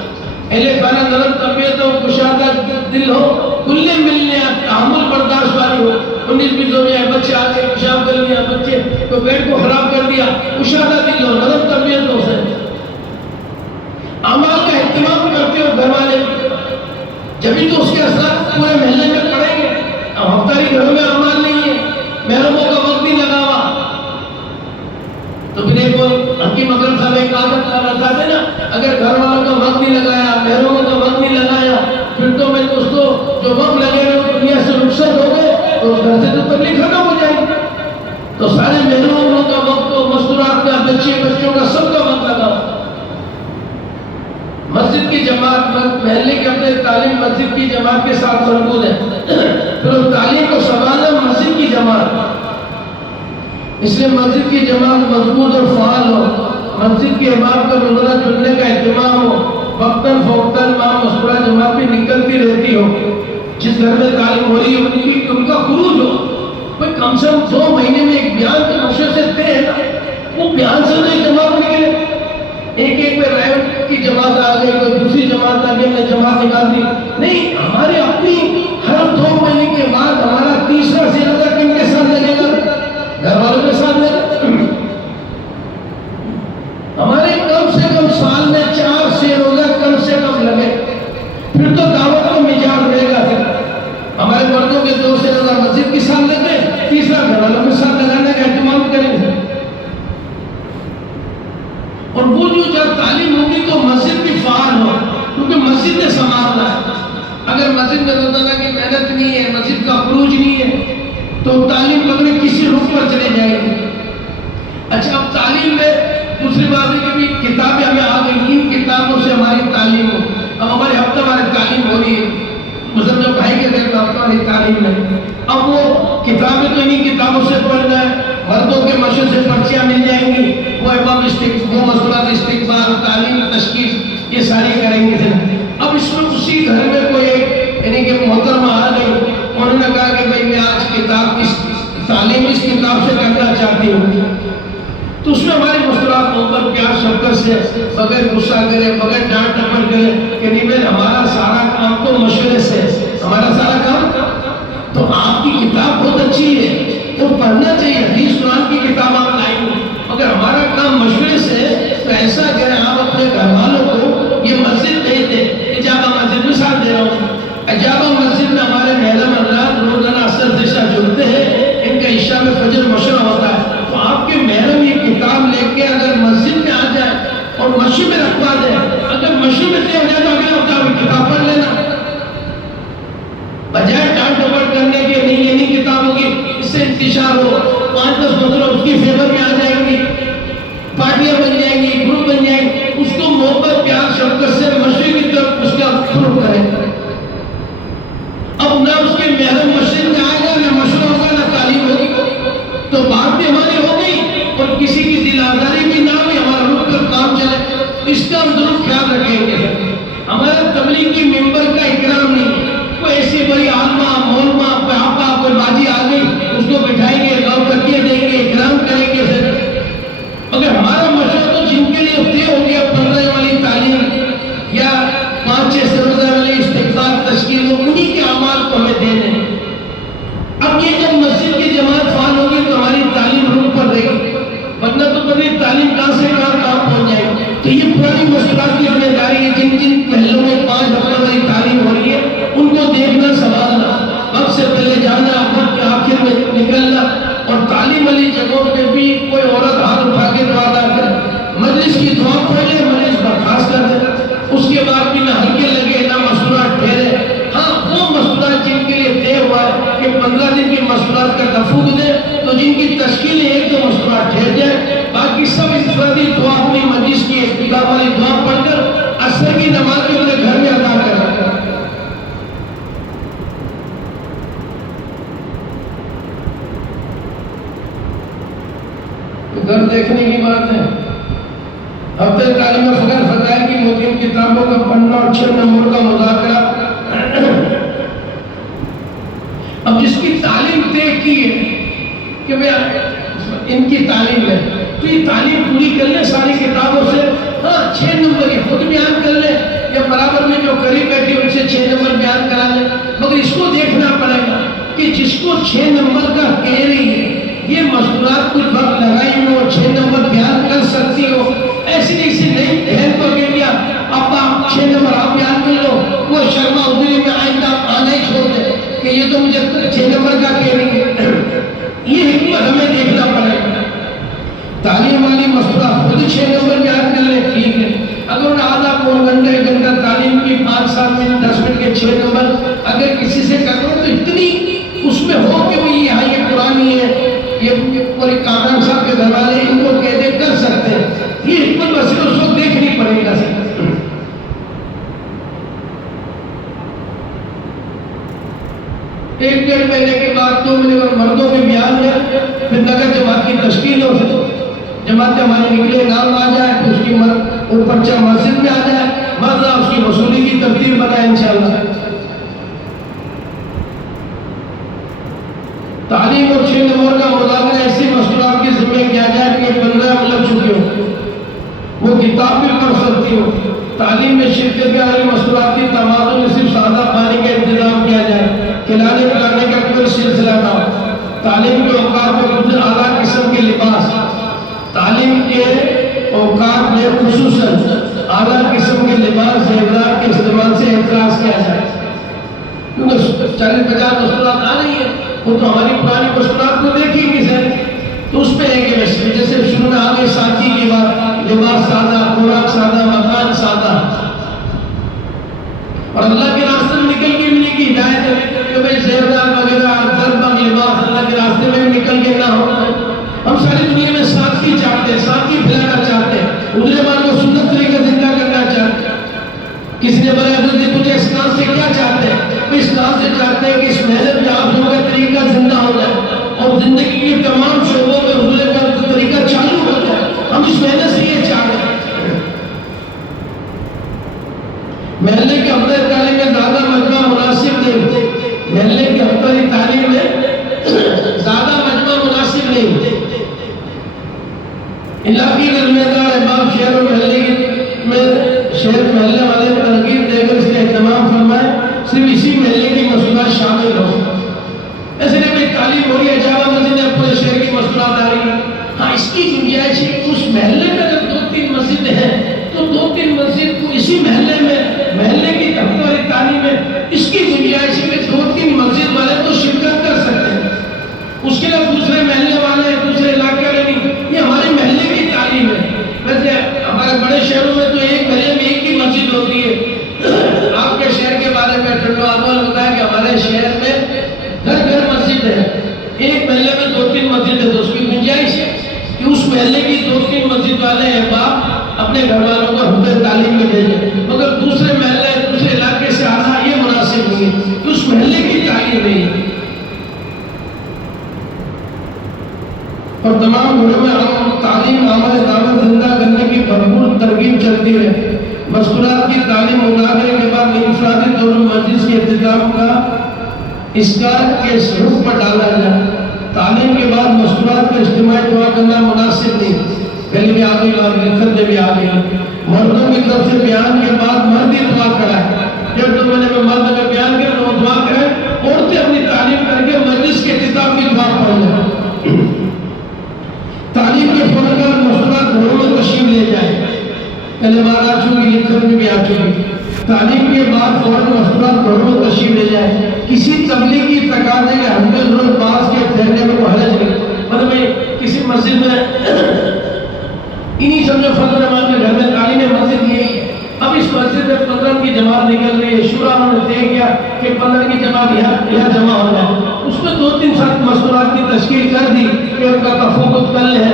اہل خانہ نرم طبیعت ہو، کشادہ دل ہو، کھلے ملنے تحمل برداشت والی ہو، 19-20 ہو جائے، بچے آ کے پیشاب کر لیا، بچے کو پیٹ کو خراب کر دیا، کشادہ دل ہو، نرم طبیعت ہو، اعمال کا اہتمام کرتے ہو گھر والے، جبھی تو اس کے اثرات پورے محلے میں پڑیں گے۔ اب ہفتاری گھروں میں اعمال نہیں ہے، محرموں کا وقت نہیں لگا ہوا، تو پھر ایک حکیم اکرم صاحب ایک عادت بتاتے نا، اگر گھر محلے کے اپنے تعلیم مسجد کی جماعت کے ساتھ مربوط ہے، پھر اس تعلیم کو سنبھالنا مسجد کی جماعت، اس لیے مسجد کی جماعت مضبوط اور فعال ہو، مسجد کے امام کا روزانہ جلنے کا اہتمام ہو، وقتاً فوقتاً امام مسئولہ جماعت بھی نکلتی رہتی ہو، جس گھر میں تعلیم ہو رہی ہے ان کا خروج ہو، کوئی کم سے کم 2 مہینے میں ایک بیان کے مقصد سے طے ہے نا، وہ بیان سے نہیں جماعت نکلے، ایک میں رائے کی جماعت آ گئی، کوئی دوسری جماعت آ گئی، میں جماعت نکال دی، نہیں، ہمارے اپنی ہر 2 مہینے کے بعد ہمارا تیسرا سیرہ کن کے ساتھ لگے گا؟ گھر والوں کے ساتھ لگے گا۔ ہمارے کم سے کم سال میں 4 سے روزہ کم سے کم لگے، پھر تو دعوت کو مزاج رہے گا، پھر ہمارے مردوں کے 2 سے روزہ مسجد کے ساتھ لگے، تیسرا گھر والوں کے ساتھ لگانے کا اہتمام کریں گے، اور وہ جو جب تعلیم ہوگی تو مسجد بھی فعال ہو، کیونکہ مسجد نے سنبھالنا ہے۔ اگر مسجد میں روزانہ کی محنت نہیں ہے، مسجد کا خروج نہیں ہے، تو تعلیم پکڑے کسی رخ پر چلے جائیں گے۔ اچھا، اب تعلیم میں دوسری بات ہے کہ بھی کتابیں ہمیں آ گئی، ان کتابوں سے ہماری تعلیم ہو، اب ہمارے ہفتہ ہماری تعلیم ہو رہی ہے، مثلا جو بھائی کے دل میں ہفتہ ہماری تعلیم ہے، اب وہ کتابیں تو انہیں کتابوں سے پڑھنا ہے، مردوں کے مشہور سے پرچیاں مل جائیں گی، وہ وہ مسئلات استقبال، تعلیم، تشکیل، یہ ساری کریں گے۔ اب اس میں اسی گھر میں کوئی ایک یعنی کہ محترمہ آ گئی، انہوں نے کہا کہ بھئی میں آج کتاب اس تعلیم اس کتاب سے کرنا چاہتی ہوں، تو اس میں ہماری مصطلحات محبت پیار شفقت سے بغیر غصہ کرے، بغیر ڈانٹ ڈپٹ کرے کہ نہیں بھائی ہمارا سارا کام تو مشورے سے، ہمارا سارا کام تو آپ کی کتاب بہت اچھی ہے تو پڑھنا چاہیے، حدیث قرآن کی کتاب آپ لائیں گے، اگر ہمارا کام مشورے سے تو ایسا کریں آپ اپنے گھر والوں کو یہ مسجد نہیں دے، اجابہ مسجد میں ساتھ دے رہا ہوں، اجابہ مسجد میں ہمارے محرم حضرات روزانہ اثر دشا جڑتے ہیں، ان کا عشاء میں فجر مشورہ ہوتا ہے، تو آپ کے محرم یہ کتاب لے کے اگر مسجد میں آ جائے اور مشی میں رکھوا دے، اگر مشی میں سے ہو جائے تو اگلے ہفتہ میں کتاب پڑھ لینا، بجائے ڈانٹ ڈپٹ کرنے کے نہیں یہ نہیں کتاب ہوگی، اس سے انتشار ہو، 5-10 مطلب اس کی فیور میں آ جائیں گی، پارٹیاں بن جائیں گی، گروپ بن جائیں گی، اس کو محبت پیار شفقت سے مشی کی طرف اس کا خروج کریں، اب نہ اس کے محرم مسجد میں آئے گا، نہ مشورہ ہوگا، نہ تعلیم ہوگی، تو بات بھی ہماری ہو گئی اور کسی کی دل آزاری بھی نہ ہوئی، ہمارا رک کر کام چلے، اس کا ہم ضرور خیال رکھیں گے۔ ہمارا تبلیغی ممبر کا اکرام نہیں، کوئی ایسی بڑی عالمہ مولمہ آپا کوئی باجی آ گئی اس کو بٹھائیں گے، گاؤں تکیے دیں گے، اکرام کریں گے، اگر ہمارا مشورہ تو جن کے لیے طے ہو گیا 15 والی تعلیم یا 5-6 سروزہ والی استقبال تشکیل، انہی کے اعمال کو ہمیں دینے ہیں۔ اب یہ جب مسجد کی جماعت فعال ہوگی تو ہماری تعلیم روح پر رہے گی، ورنہ تو پتہ نہیں تعلیم کہاں سے کام پہنچ جائے گی، تو یہ پوری مشکلات کی ذمہ داری ہے، جن جن پہلوں میں 5 ہفتہ والی تعلیم ہو رہی ہے ان کو دیکھنا سنبھالنا، وقت سے پہلے جانا، وقت کے آخر میں نکلنا، اور تعلیم والی جگہوں پہ بھی کوئی عورت ہاتھ اٹھا کے دعا نہ کرے، مجلس کی دعا پڑھ لے، مجلس برخاست کر دے، اس کے بعد بھی نہ ہلکے لگے نہ مصنوعات ٹھہرے، ہاں وہ مصنوعات جن کے لیے طے ہوا ہے کہ 15 دن کی مصنوعات کا تفوق دے، تو جن کی تشکیل 1-2 مصنوعات ٹھہر جائے، باقی سب انفرادی دعا اپنی مجلس کی افتتاح والی دعا پڑھ کر عصر کی نماز کے اپنے گھر میں ادا کر رہا ہے۔ گھر دیکھنے کی بات ہے، ہفتہ تعلیم میں فقر فضائل کی متعین کتابوں کا پڑھنا اور 6 نمبر کا مذاکرہ، اب جس کی تعلیم طے کی ہے کہ ان کی تعلیم ہے تو یہ تعلیم پوری کر لیں ساری کتابوں سے، ہاں 6 نمبر یہ خود بیان کر لیں یا برابر میں جو قریب بیٹھی ان سے 6 نمبر بیان کرا لیں، مگر اس کو دیکھنا پڑے گا کہ جس کو 6 نمبر کا کہہ رہی ہے یہ مشغولات کچھ وقت لگائی ہو 6 نمبر بیان کر سکتی ہو، ایسی نہیں بہن کو کہہ دیا اب آپ 6 نمبر آپ بیان کر لو، وہ شرما ادھری میں آئندہ آنا ہی چھوڑ دے کہ یہ تو مجھے 6 نمبر کا کہہ رہی ہے، یہ حکمت ہمیں دیکھنا پڑے گا۔ تعلیم والی مسئلہ خود 6 نمبر بیان کر لیں ٹھیک ہے، اگر انہیں آدھا پون گھنٹہ 1 گھنٹہ تعلیم کی 5-7 منٹ 10 منٹ کے 6 نمبر اگر کسی سے کر دو تو اتنی اس میں ہو کہ وہ یہاں یہ قرآنی ہے، یہ پورے کامران صاحب کے گھر والے ان کو کہہ دے کر سکتے ہیں، یہ حکمت وسیع اس کو دیکھنی پڑے گا۔ ایک ڈیڑھ مہینے کے بعد 2 مہینے بعد مردوں کے بیان ہے، پھر نگر جماعت کی تشکیل ہو، جماعت ہماری نکلے نام آ جائے، پھر اس کی پرچہ مسجد میں آ جائے، مرضہ اس کی وصولی کی ترتیب بنائے انشاءاللہ۔ تعلیم اور 6 نمبر کا مذاکرہ ایسی مشکلات کے ذمہ کیا جائے کہ 15 لگ چکے ہو، وہ کتاب بھی پڑھ سکتی ہو۔ تعلیم میں شرکت کے والی مشکلات کی تمام میں صرف سادہ پانی کا انتظام کیا جائے، کھلانے پلانے کا کوئی سلسلہ نہ ہو۔ تعلیم کے اوقات میں کچھ اعلیٰ قسم کے لباس، تعلیم کے اوقات میں خصوصاً اعلیٰ قسم کے لباس زیورات کے استعمال سے اعتراض کیا جائے، کیونکہ 40-50 مشکلات آ رہی ہیں، وہ تو ہماری پرانی مشکلات کو دیکھی نہیں سر، تو اس پہ ہے کہ جیسے شروع میں آگے ساتھی کی بات، لباس سادہ، خوراک سادہ، مکان سادہ، اور اللہ کے راستے میں نکل کے بھی نہیں کی ہدایت ہے کہ بھائی زیورات وغیرہ دربند لباس اللہ کے راستے میں بھی نکل کے نہ ہو۔ ہم ساری دنیا میں سادگی چاہتے ہیں، سادگی پھیلانا چاہتے ہیں، اگلے بار کو سنت طریقہ زندہ کرنا چاہتے ہیں۔ کسی نے بڑا حضرت جی تجھے اسلام سے کیا چاہتے ہیں؟ وہ اسلام سے چاہتے ہیں کہ اس محنت میں آپ لوگوں کا طریقہ زندہ ہو جائے اور زندگی کے تمام شعبوں میں حضور کا طریقہ چالو ہو جائے۔ ہم اس محنت سے یہ چاہتے ہیں۔ محلے کے ہفتہ تعلیم میں زیادہ مجمع مناسب نہیں، محلے کے ہفتہ تعلیم میں زیادہ مجمع مناسب نہیں۔ علاقی درمیدار احباب شہر و محلے میں شہر محلے والے ترغیب دے کر اس کا اہتمام فرمائے، صرف اسی محلے کی مصنوعات شامل ہو۔ ایسے نہیں کہ تعلیم ہو رہی ہے، جامع مسجد میں پورے شہر کی مصنوعات آ رہی ہیں، ہاں اس کی گنجائش ہے کہ اس محلے میں اگر 2-3 مسجد ہیں تو 2-3 مسجد کو اسی محلے میں، محلے کی تحفظ تعلیم میں اس کی گنجائش ہے کہ 2-3 مسجد والے تو شرکت کر سکتے ہیں، اس کے لیے دوسرے محلے والے دوسرے علاقے والے نہیں، یہ ہمارے محلے کی تعلیم ہے۔ ویسے ہمارے بڑے شہروں میں تو ایک محلے میں ایک ہی مسجد ہوتی ہے، آپ کے شہر کے بارے میں ٹنڈو آدوال بتایا کہ ہمارے شہر میں گھر گھر مسجد ہے، ایک محلے میں 2-3 مسجد ہے، تو اس کی گنجائش ہے کہ اس محلے کی 2-3 مسجد والے احباب اپنے گھر والوں کو حفظ تعلیم میں بھیجیں، مگر دوسرے محلے دوسرے علاقے سے آنا یہ مناسب نہیں ہے، تو اس محلے کی تعلیم نہیں ہے۔ اور تمام گھروں میں تعلیم عمل دعوت زندہ کرنے کی بھرپور ترغیب چلتی ہے۔ مشکلات کی تعلیم مذاکرے کے بعد انفرادی طور پر مجلس کے اہتمام کا اسکار کے سلوک پر ڈالا جائے۔ تعلیم کے بعد مشکلات کا اجتماعی دعا کرنا مناسب نہیں، پہلے بھی آ گئی اور لکھت میں بھی آ گئی۔ مردوں کی طرف سے بیان کے بعد مرد ہی دعا کرائے، جب 2 مہینے میں مرد اگر بیان کرے تو دعا کرے، عورتیں اپنی تعلیم کر کے مجلس کے اختتام کی دعا پڑھ لیں۔ تعلیم کے فوراً بعد مشکلات گھروں میں تشریف لے جائیں، پہلے بار آ چکی، لکھت میں بھی آ چکی۔ تعلیم کے بعد فوراً مشکلات گھروں میں تشریف لے جائیں، کسی تبلیغی تقاضے کے ہنگل روز باز کے ٹھہرنے میں کوئی حرج نہیں، مطلب کسی مسجد میں انہی سمجھو فضل رحمان کے گھر میں تعلیم مسجد یہی ہے، اب اس مسجد میں 15 کی جماعت نکل رہی ہے، شورا انہوں نے طے کیا کہ 15 کی جماعت یہاں جمع ہو جائے، اس میں 2-3 ساتھ مشکلات کی تشکیل کر دی کہ ان کا تفوقت کر لے،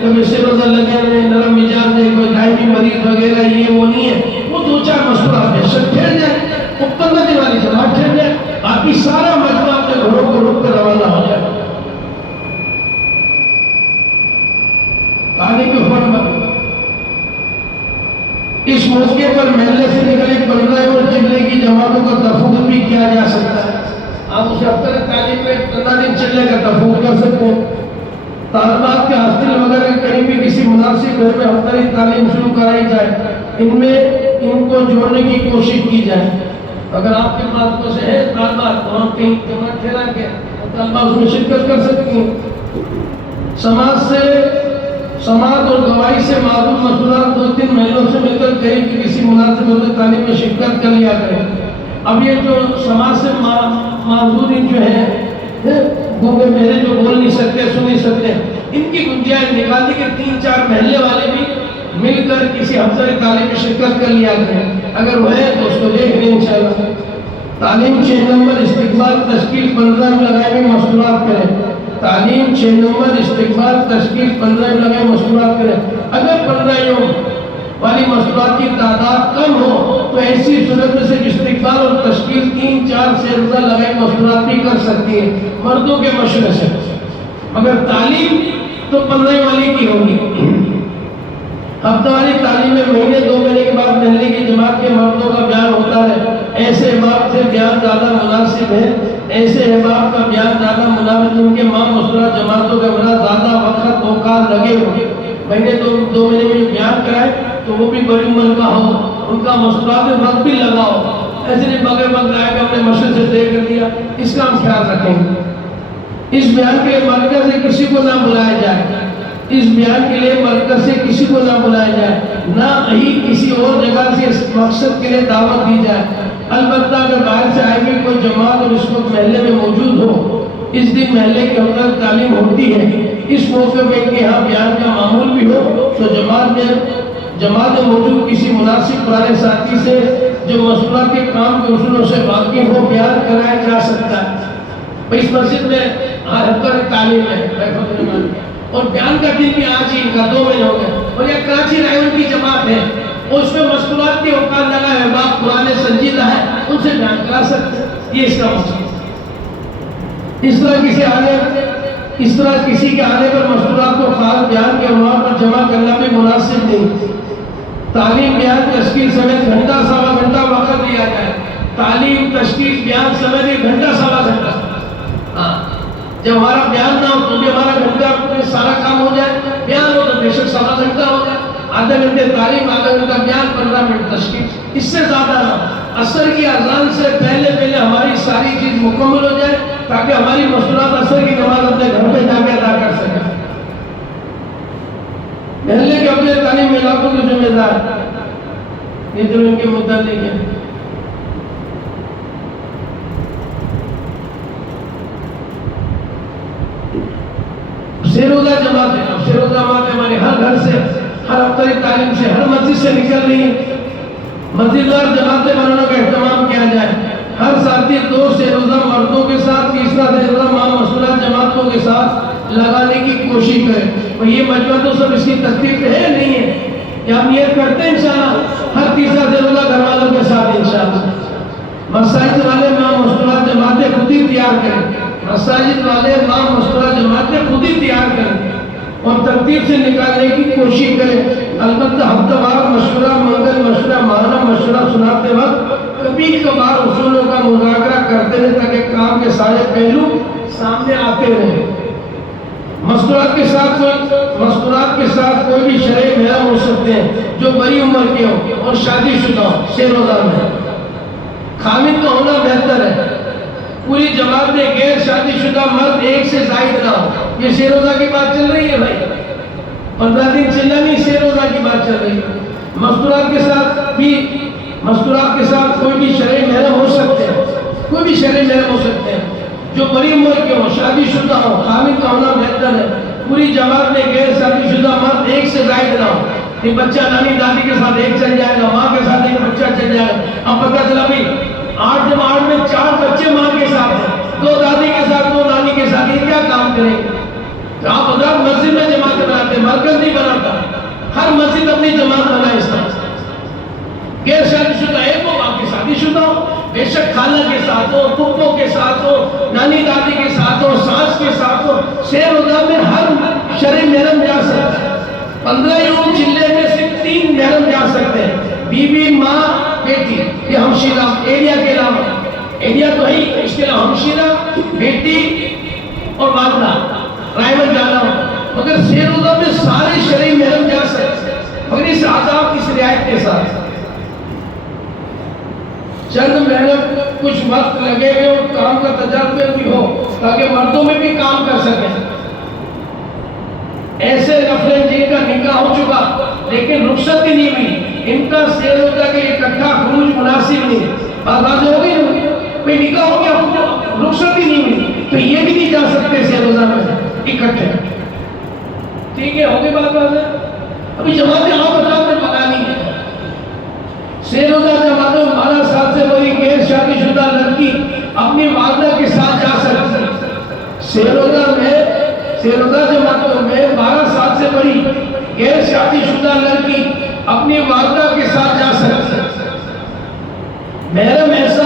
کبھی سے روزہ لگے ہوئے نرم مزاج ہے، کوئی دائمی مریض وغیرہ یہ وہ نہیں ہے، وہ 2-4 مشکلات ہے، سب ٹھہر جائے، وہ 15 والی جماعت ٹھہر جائے، باقی سارا مجمع اپنے گھروں کو رک کر روانہ ہو جائے۔ تعلیم کے فن اس موقع پر محلے سے نکلے 15 اور چلے کی جماعتوں کا تفوق بھی کیا جا سکتا ہے۔ آپ اسے ہفتہ تعلیم میں 15 دن چلے کا تفوق کر سکتے ہیں۔ طالبات کے ہاسٹل وغیرہ کے قریب بھی کسی مناسب گھر میں ہفتہ تعلیم شروع کرائی جائے، ان میں ان کو جوڑنے کی کوشش کی جائے۔ اگر آپ کے پاس کو سے ہے طالبات تو ہم کہیں جماعت ٹھہرا کے طالبات اس میں شرکت کر سکتی ہیں۔ سماعت اور گواہی سے معلوم مشکلات 2-3 محلوں سے مل کر کہیں کہ کسی مناسب حفظ تعلیم میں شرکت کر لیا کریں۔ اب یہ جو سماج سے معذورین جو ہیں گونگے میرے جو بول نہیں سکتے سن نہیں سکتے، ان کی گنجائش نکالی کہ 3-4 محلے والے بھی مل کر کسی حفظ تعلیم میں شرکت کر لیا کریں، اگر وہ ہے تو اس کو دیکھ لیں انشاءاللہ۔ تعلیم 6 نمبر استقبال تشکیل 15 میں لگائے ہوئے مشکلات کریں۔ تعلیم 6 نمبر استقبال تشکیل 15 میں لگائے مشکلات کریں۔ اگر 15 یوم والی مشکلات کی تعداد کم ہو تو ایسی صورت میں سے استقبال استقبال اور تشکیل 3-4 سے روزہ لگائے مستورات بھی کر سکتی ہے مردوں کے مشورے سے، مگر تعلیم تو 15 والی کی ہوگی۔ ہفتہ والی تعلیم میں مہینے 2 مہینے کے بعد محلے کی جماعت کے مردوں کا بیان ہوتا ہے، ایسے احباب سے بیان زیادہ مناسب ہے، ایسے احباب کا بیان زیادہ مناسب جن کے ماں مستورات جماعتوں کے بنا زیادہ وقت اوقات لگے ہو، مہینے 2 مہینے میں جو بیان کرائے تو وہ بھی بڑی عمر کا ہو، ان کا مستورات میں وقت بھی لگا ہو، ایسے نہیں بغیر وقت آئے کہ اپنے مشن سے طے کر دیا، اس کا ہم خیال رکھیں گے۔ اس بیان کے مرکز سے کسی کو نہ بلایا جائے، اس بیان کے لیے مرکز سے کسی کو نہ بلایا جائے، نہ ہی کسی اور جگہ سے اس مقصد کے لیے دعوت دی جائے۔ البتہ اگر باہر سے آئی ہوئی کوئی جماعت اور اس وقت محلے میں موجود ہو، اس دن محلے کے اندر تعلیم ہوتی ہے، اس موقع میں ان کے یہاں بیان کا معمول بھی ہو تو جماعت میں موجود کسی مناسب پرانے ساتھی سے جو مستورات کے کام کے اصولوں سے واقف ہو بیان کرایا جا سکتا ہے۔ اس مسجد میں ہر پر تعلیم ہے اور بیان کا دن بھی آج ہی کا 2 مہینے ہو گئے، اور یہ کراچی رائے کی جماعت ہے، اس میں مستورات کے اوقات لگا ہے، باپ پرانے سنجیدہ ہے، ان سے بیان کرا سکتے ہیں، یہ اس کا مقصد۔ اس طرح کسی کے آنے پر مستورات کو خاص بیان کے عنوان پر جمع کرنا بھی مناسب نہیں۔ تعلیم بیان تشکیل سمیت گھنٹہ سوا گھنٹہ وقت دیا جائے، تعلیم تشکیل بیان سمیت 1 گھنٹہ سوا گھنٹہ، جب ہمارا بیان نہ ہو تو بھی ہمارا گھنٹہ سارا کام ہو جائے، بیان ہو تو بے شک سوا گھنٹہ ہو جائے، آدھے گھنٹے تعلیم، آدھا گھنٹہ بیان، 15 منٹ تشکیل، اس سے زیادہ نہ۔ عصر کی اذان سے پہلے ہماری ساری چیز مکمل ہو جائے تاکہ ہماری مستورات عصر کی نماز اپنے گھر پہ جا کے ادا کر سکیں۔ محلے کے اپنے تعلیم علاقوں کے ذمہ دار یہ جو ان کے متعلق ہے، روزہ جماعت ہے، روزہ جماعت ہمارے ہر گھر سے، ہر افطاری تعلیم سے، ہر مسجد سے نکل رہی ہے، مسجد وار جماعتیں بنانے کا اہتمام کیا جائے، ہر ساتھی 2 سے روزہ مردوں کے ساتھ، تیسرا سے روزہ ماں مستورات جماعتوں کے ساتھ لگانے کی کوشش کرے۔ اور یہ مجمع تو سب اس کی ترتیب ہے نہیں ہے، یہ ہم نیت کرتے ہیں انشاءاللہ ہر تیسرا سے روزہ گھر والوں کے ساتھ انشاءاللہ۔ مساجد والے ماں مستورات جماعتیں خود ہی تیار کریں، مساجد والے ماں مستورات جماعتیں خود ہی تیار کریں اور ترتیب سے نکالنے کی کوشش کریں۔ البتہ ہفتہ وار مشورہ، منگل مشورہ، ماہانہ مشورہ سناتے وقت کبھی کبھار اصولوں کا مذاکرہ کرتے رہے تاکہ کام کے سارے پہلو سامنے آتے رہیں۔ مستورات کے ساتھ کوئی بھی شرعی محرم ہو سکتے ہیں جو بڑی عمر کے ہوں اور شادی شدہ ہوں، 6 روزہ میں خامد کا ہونا بہتر ہے۔ پوری جماعت میں غیر شادی شدہ مرد 1 سے زائد نہ ہو۔ یہ 6 روزہ کی بات چل رہی ہے بھائی، 15 دن چلنا نہیں، 6 روزہ کی بات چل رہی ہے۔ مستورات کے ساتھ کوئی بھی شرعی محرم ہو سکتے ہیں، کوئی بھی شرعی محرم ہو سکتے ہیں جو بڑی عمر کے ہوں، شادی شدہ ہوں، خامد کا ہونا بہتر ہے۔ پوری جماعت میں غیر شادی شدہ مرد 1 سے زائد نہ ہو۔ یہ بچہ نانی دادی کے ساتھ 1 چل جائے گا، ماں کے ساتھ 1 بچہ چل جائے گا، اب پتہ چلا بھی 8 میں 4 بچے ماں کے ساتھ ہیں، 2 دادی کے ساتھ، 2 نانی کے ساتھ، یہ کیا کام کریں گے؟ تو آپ حضرات مسجد میں جماعت بناتے، مرکز نہیں بناتا، ہر مسجد اپنی جماعت بنائے۔ اس طرح غیر شادی شدہ ہے وہ باقی شادی شدہ ہو، بے شک خالہ کے ساتھ ہو، پھپھو کے ساتھ ہو، نانی دادی کے ساتھ ہو، ساس کے ساتھ ہو، 6 روزہ میں ہر شرعی محرم جا سکتا ہے۔ 15 یوم چلے میں صرف 3 محرم جا سکتے ہیں، بیوی، ماں، بیٹی، یہ ہمشیرہ ایریا کے علاوہ، ایریا تو ہی اس کے علاوہ ہمشیرہ، بیٹی اور والدہ رائمن جانا ہو، مگر 6 روزہ میں سارے شرعی محرم جا سکتے ہیں، مگر اس آداب کی رعایت کے ساتھ۔ چند محرم کچھ وقت لگے گے اور کام کا تجربہ بھی ہو تاکہ مردوں میں بھی کام کر سکیں۔ ایسے نفریں جن کا نکاح ہو چکا لیکن رخصت ہی نہیں ہوئی، ان کا 6 روزہ کے اکٹھا خروج مناسب نہیں۔ بات واضح ہو گئی، کوئی نکاح ہو گیا رخصت ہی نہیں ہوئی تو یہ بھی نہیں جا سکتے 6 روزہ میں اکٹھے۔ ٹھیک ہے، ہو گئی بات واضح؟ ابھی جماعتیں آپ حضرات نے بنانی ہے۔ 6 روزہ جماعتوں 12 سال سے بڑی غیر شادی شدہ لڑکی اپنی والدہ کے ساتھ جا سکتی ہے۔ 6 روزہ جماعتوں میں 12 سال سے بڑی غیر شادی شدہ لڑکی اپنی والدہ کے ساتھ جا سکتی ہے۔ محرم ایسا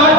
8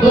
2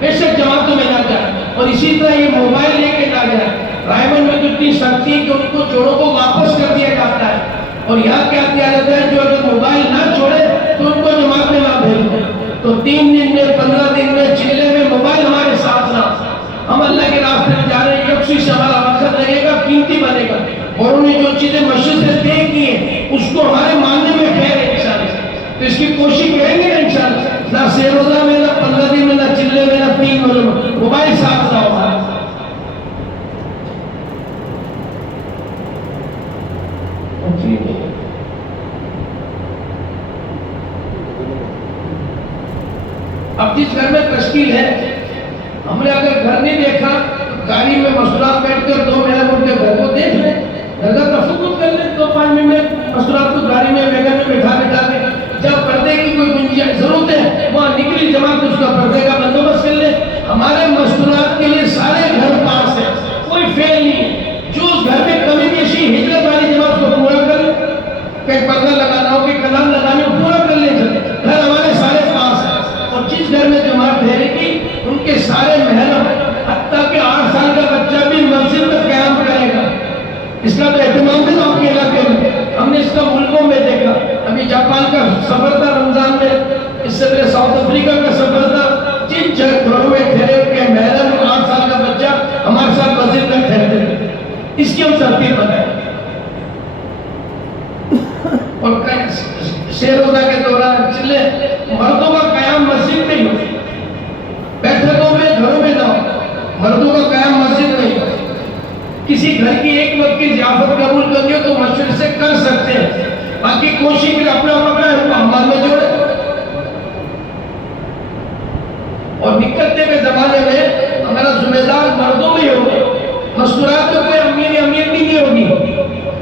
بے شک جماعتوں میں نہ جائے. اور اسی طرح یہ موبائل لے کے نہ جائے. رائے بند میں تو اتنی سختی ہے کہ ان کو جوڑوں کو واپس کر دیا جاتا ہے. اور یہاں کیا کیا جاتا ہے جو اگر موبائل نہ چھوڑے تو ان کو جماعت میں نہ بھیجو. تو 3 دن میں 15 دن میں چلے میں موبائل ہمارے ساتھ نہ. ہم اللہ کے راستے میں جا رہے ہیں, یکسوئی سے ہمارا وقت لگے گا, قیمتی بنے گا. اور انہوں نے جو چیزیں مشرق سے طے کی ہیں اس کو ہمارے ماننے میں خیر ہے انشاءاللہ. تو اس کی کوشش کریں گے انشاءاللہ. نہ سیروزہ میں, نہ 15 دن میں, نہ چلے میں, نہ 3 مہینوں میں موبائل ساتھ نہ ہو. اب جس گھر میں تشکیل ہے, ہم نے اگر گھر نہیں دیکھا تو گاڑی میں مصروف بیٹھ کر 2 مہینہ ان کے گھر کو دیکھ لیں, گھر کا تفقد کر لیں. 2-5 منٹ میں مصروف کو گاڑی میں ویگن میں بٹھا کے جب پردے کی کوئی گنجائش ضرورت ہے وہاں نکلی جماعت اس کا پردے کا بندوبست کر لیں. ہمارے مستورات کے لیے سارے گھر پاس ہے, کوئی فیل نہیں ہے. جو اس گھر میں کمی بیشی ہجرت والی جماعت کو پورا کر لیں, کہیں پردہ لگانا ہو, کہیں کلام لگانے ہو, پورا کر لیں. گھر ہمارے سارے پاس ہے. اور جس گھر میں جماعت ٹھہرے گی ان کے سارے محرم, حتیٰ کہ 8 سال کا بچہ بھی مسجد میں قیام کرے گا. اس کا تو اہتمام ہے آپ کے علاقے میں. ہم نے اس کا ملکوں میں دیکھا. ابھی جاپان کا سفر تھا رمضان میں, اس سے پہلے ساؤتھ افریقہ کا سفر تھا. جن گھروں میں ٹھہرے کے محرم 8 سال کا بچہ ہمارے ساتھ مسجد میں ٹھہرتے تھے. اس کی ہم ترتیب بتائیں. اور شیروزہ کے دوران چلے مردوں کا قیام مسجد میں ہی ہو, بیٹھکوں میں گھروں میں نہ ہو. مردوں کا قیام مسجد میں ہی ہو. کسی گھر کی ایک وقت کی ضیافت قبول کرنی ہو تو مشورے سے کر سکتے ہیں. باقی کوشش کریں اپنا پکڑا اعمال میں جوڑے. اور نکلتے کے زمانے میں ہمارا ذمہ دار مردوں میں ہی ہوگا. مستورات تو کوئی امیر بھی نہیں ہوگی.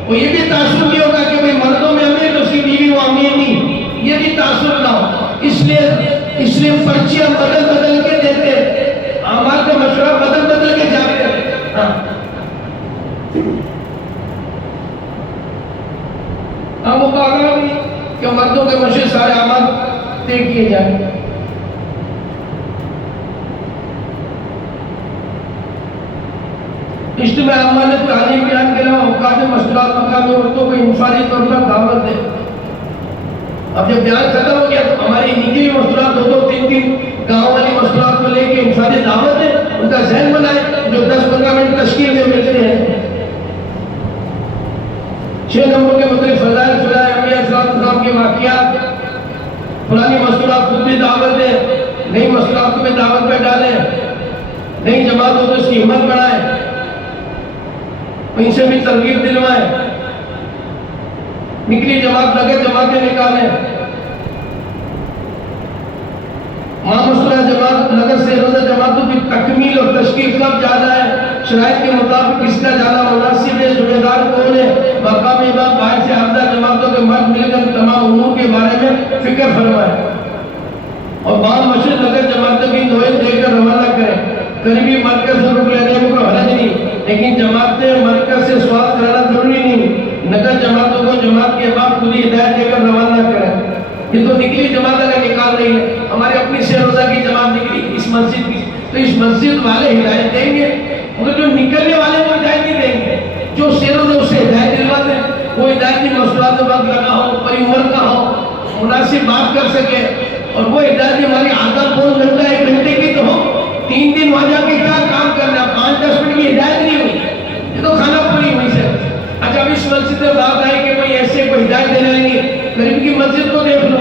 وہ یہ بھی تاثر نہیں ہوگا کہ بھئی مردوں میں امیر تو اس کی بیوی وہ امیر نہیں, یہ بھی تاثر نہ ہو. اس لیے پرچیاں بدل کے دیتے, اعمال کا مشورہ بدل کے جاتے ہیں. ہم مقابلہ بھی کہ مردوں کے مشورے سارے اعمال طے کیے جائیں. اجتماع عامہ نے تعلیم بیان کے علاوہ اوقات مشورات مقامی عورتوں کو انفرادی طور پر دعوت دے. اب جب بیان ختم ہو گیا تو ہماری نجی مشورات 2-3 گاؤں والی مشورات کو لے کے انفرادی دعوت دے, ان کا ذہن بنائے جو 10-15 منٹ تشکیل میں ملتے ہیں. 6 نمبر کے مطلب فضائل انبیاء السلام کے واقعات. پرانی مشورات خود بھی دعوت دے, نئی مشورات کو بھی دعوت میں ڈالیں. نئی جماعت ہو تو اس کی ہمت بڑھائیں, ان سے بھی ترغیب دلوائیں. نکلی جماعت نگر جماعتیں نکالیں. مشورہ جماعت نگر سے روزہ جماعتوں کی تکمیل اور تشکیل کب جانا ہے, شرائط کے مطابق کس کا جانا مناسب ہے, ذمہ دار کون ہے. مقامی امام باہر سے آمدہ جماعتوں کے مرد مل کر تمام امور کے بارے میں فکر فرمائیں. اور بعض مشرق نگر جماعتوں کی نوعیت دے کر روانہ کریں. قریبی مرکز سے رک لینے کو حرج نہیں, لیکن جماعتیں مرکز سے سوال کرانا ضروری نہیں. نگر جماعتوں کو جماعت کے بعد خود ہی ہدایت دے کر روانہ کریں. یہ تو نکلی جماعت اگر نکال رہی ہے, ہماری اپنی شیروزہ کی جماعت نکلی اس مسجد کی, تو اس مسجد والے ہدایت دیں گے, مگر جو نکلنے والے کو ہدایت نہیں دیں گے. جو شیروزہ اسے ہدایت دلواتے ہیں وہ ہدایت کی مشورات میں وقت لگا ہو, پری عمر کا ہو, مناسب بات کر سکے. اور وہ ہدایت ہماری عادت 2 گھنٹہ 1 گھنٹے کی تو ہو, 3 دن وہاں جا کے کیا کام کرنا, 5-10 منٹ کی ہدایت نہیں ہوئی, یہ تو کھانا پوری ہوئی سے. اچھا اب اس مسجد میں بات آئی کہ بھئی ایسے کوئی ہدایت دینے لیں گے, قریب کی مسجد کو دیکھ لو,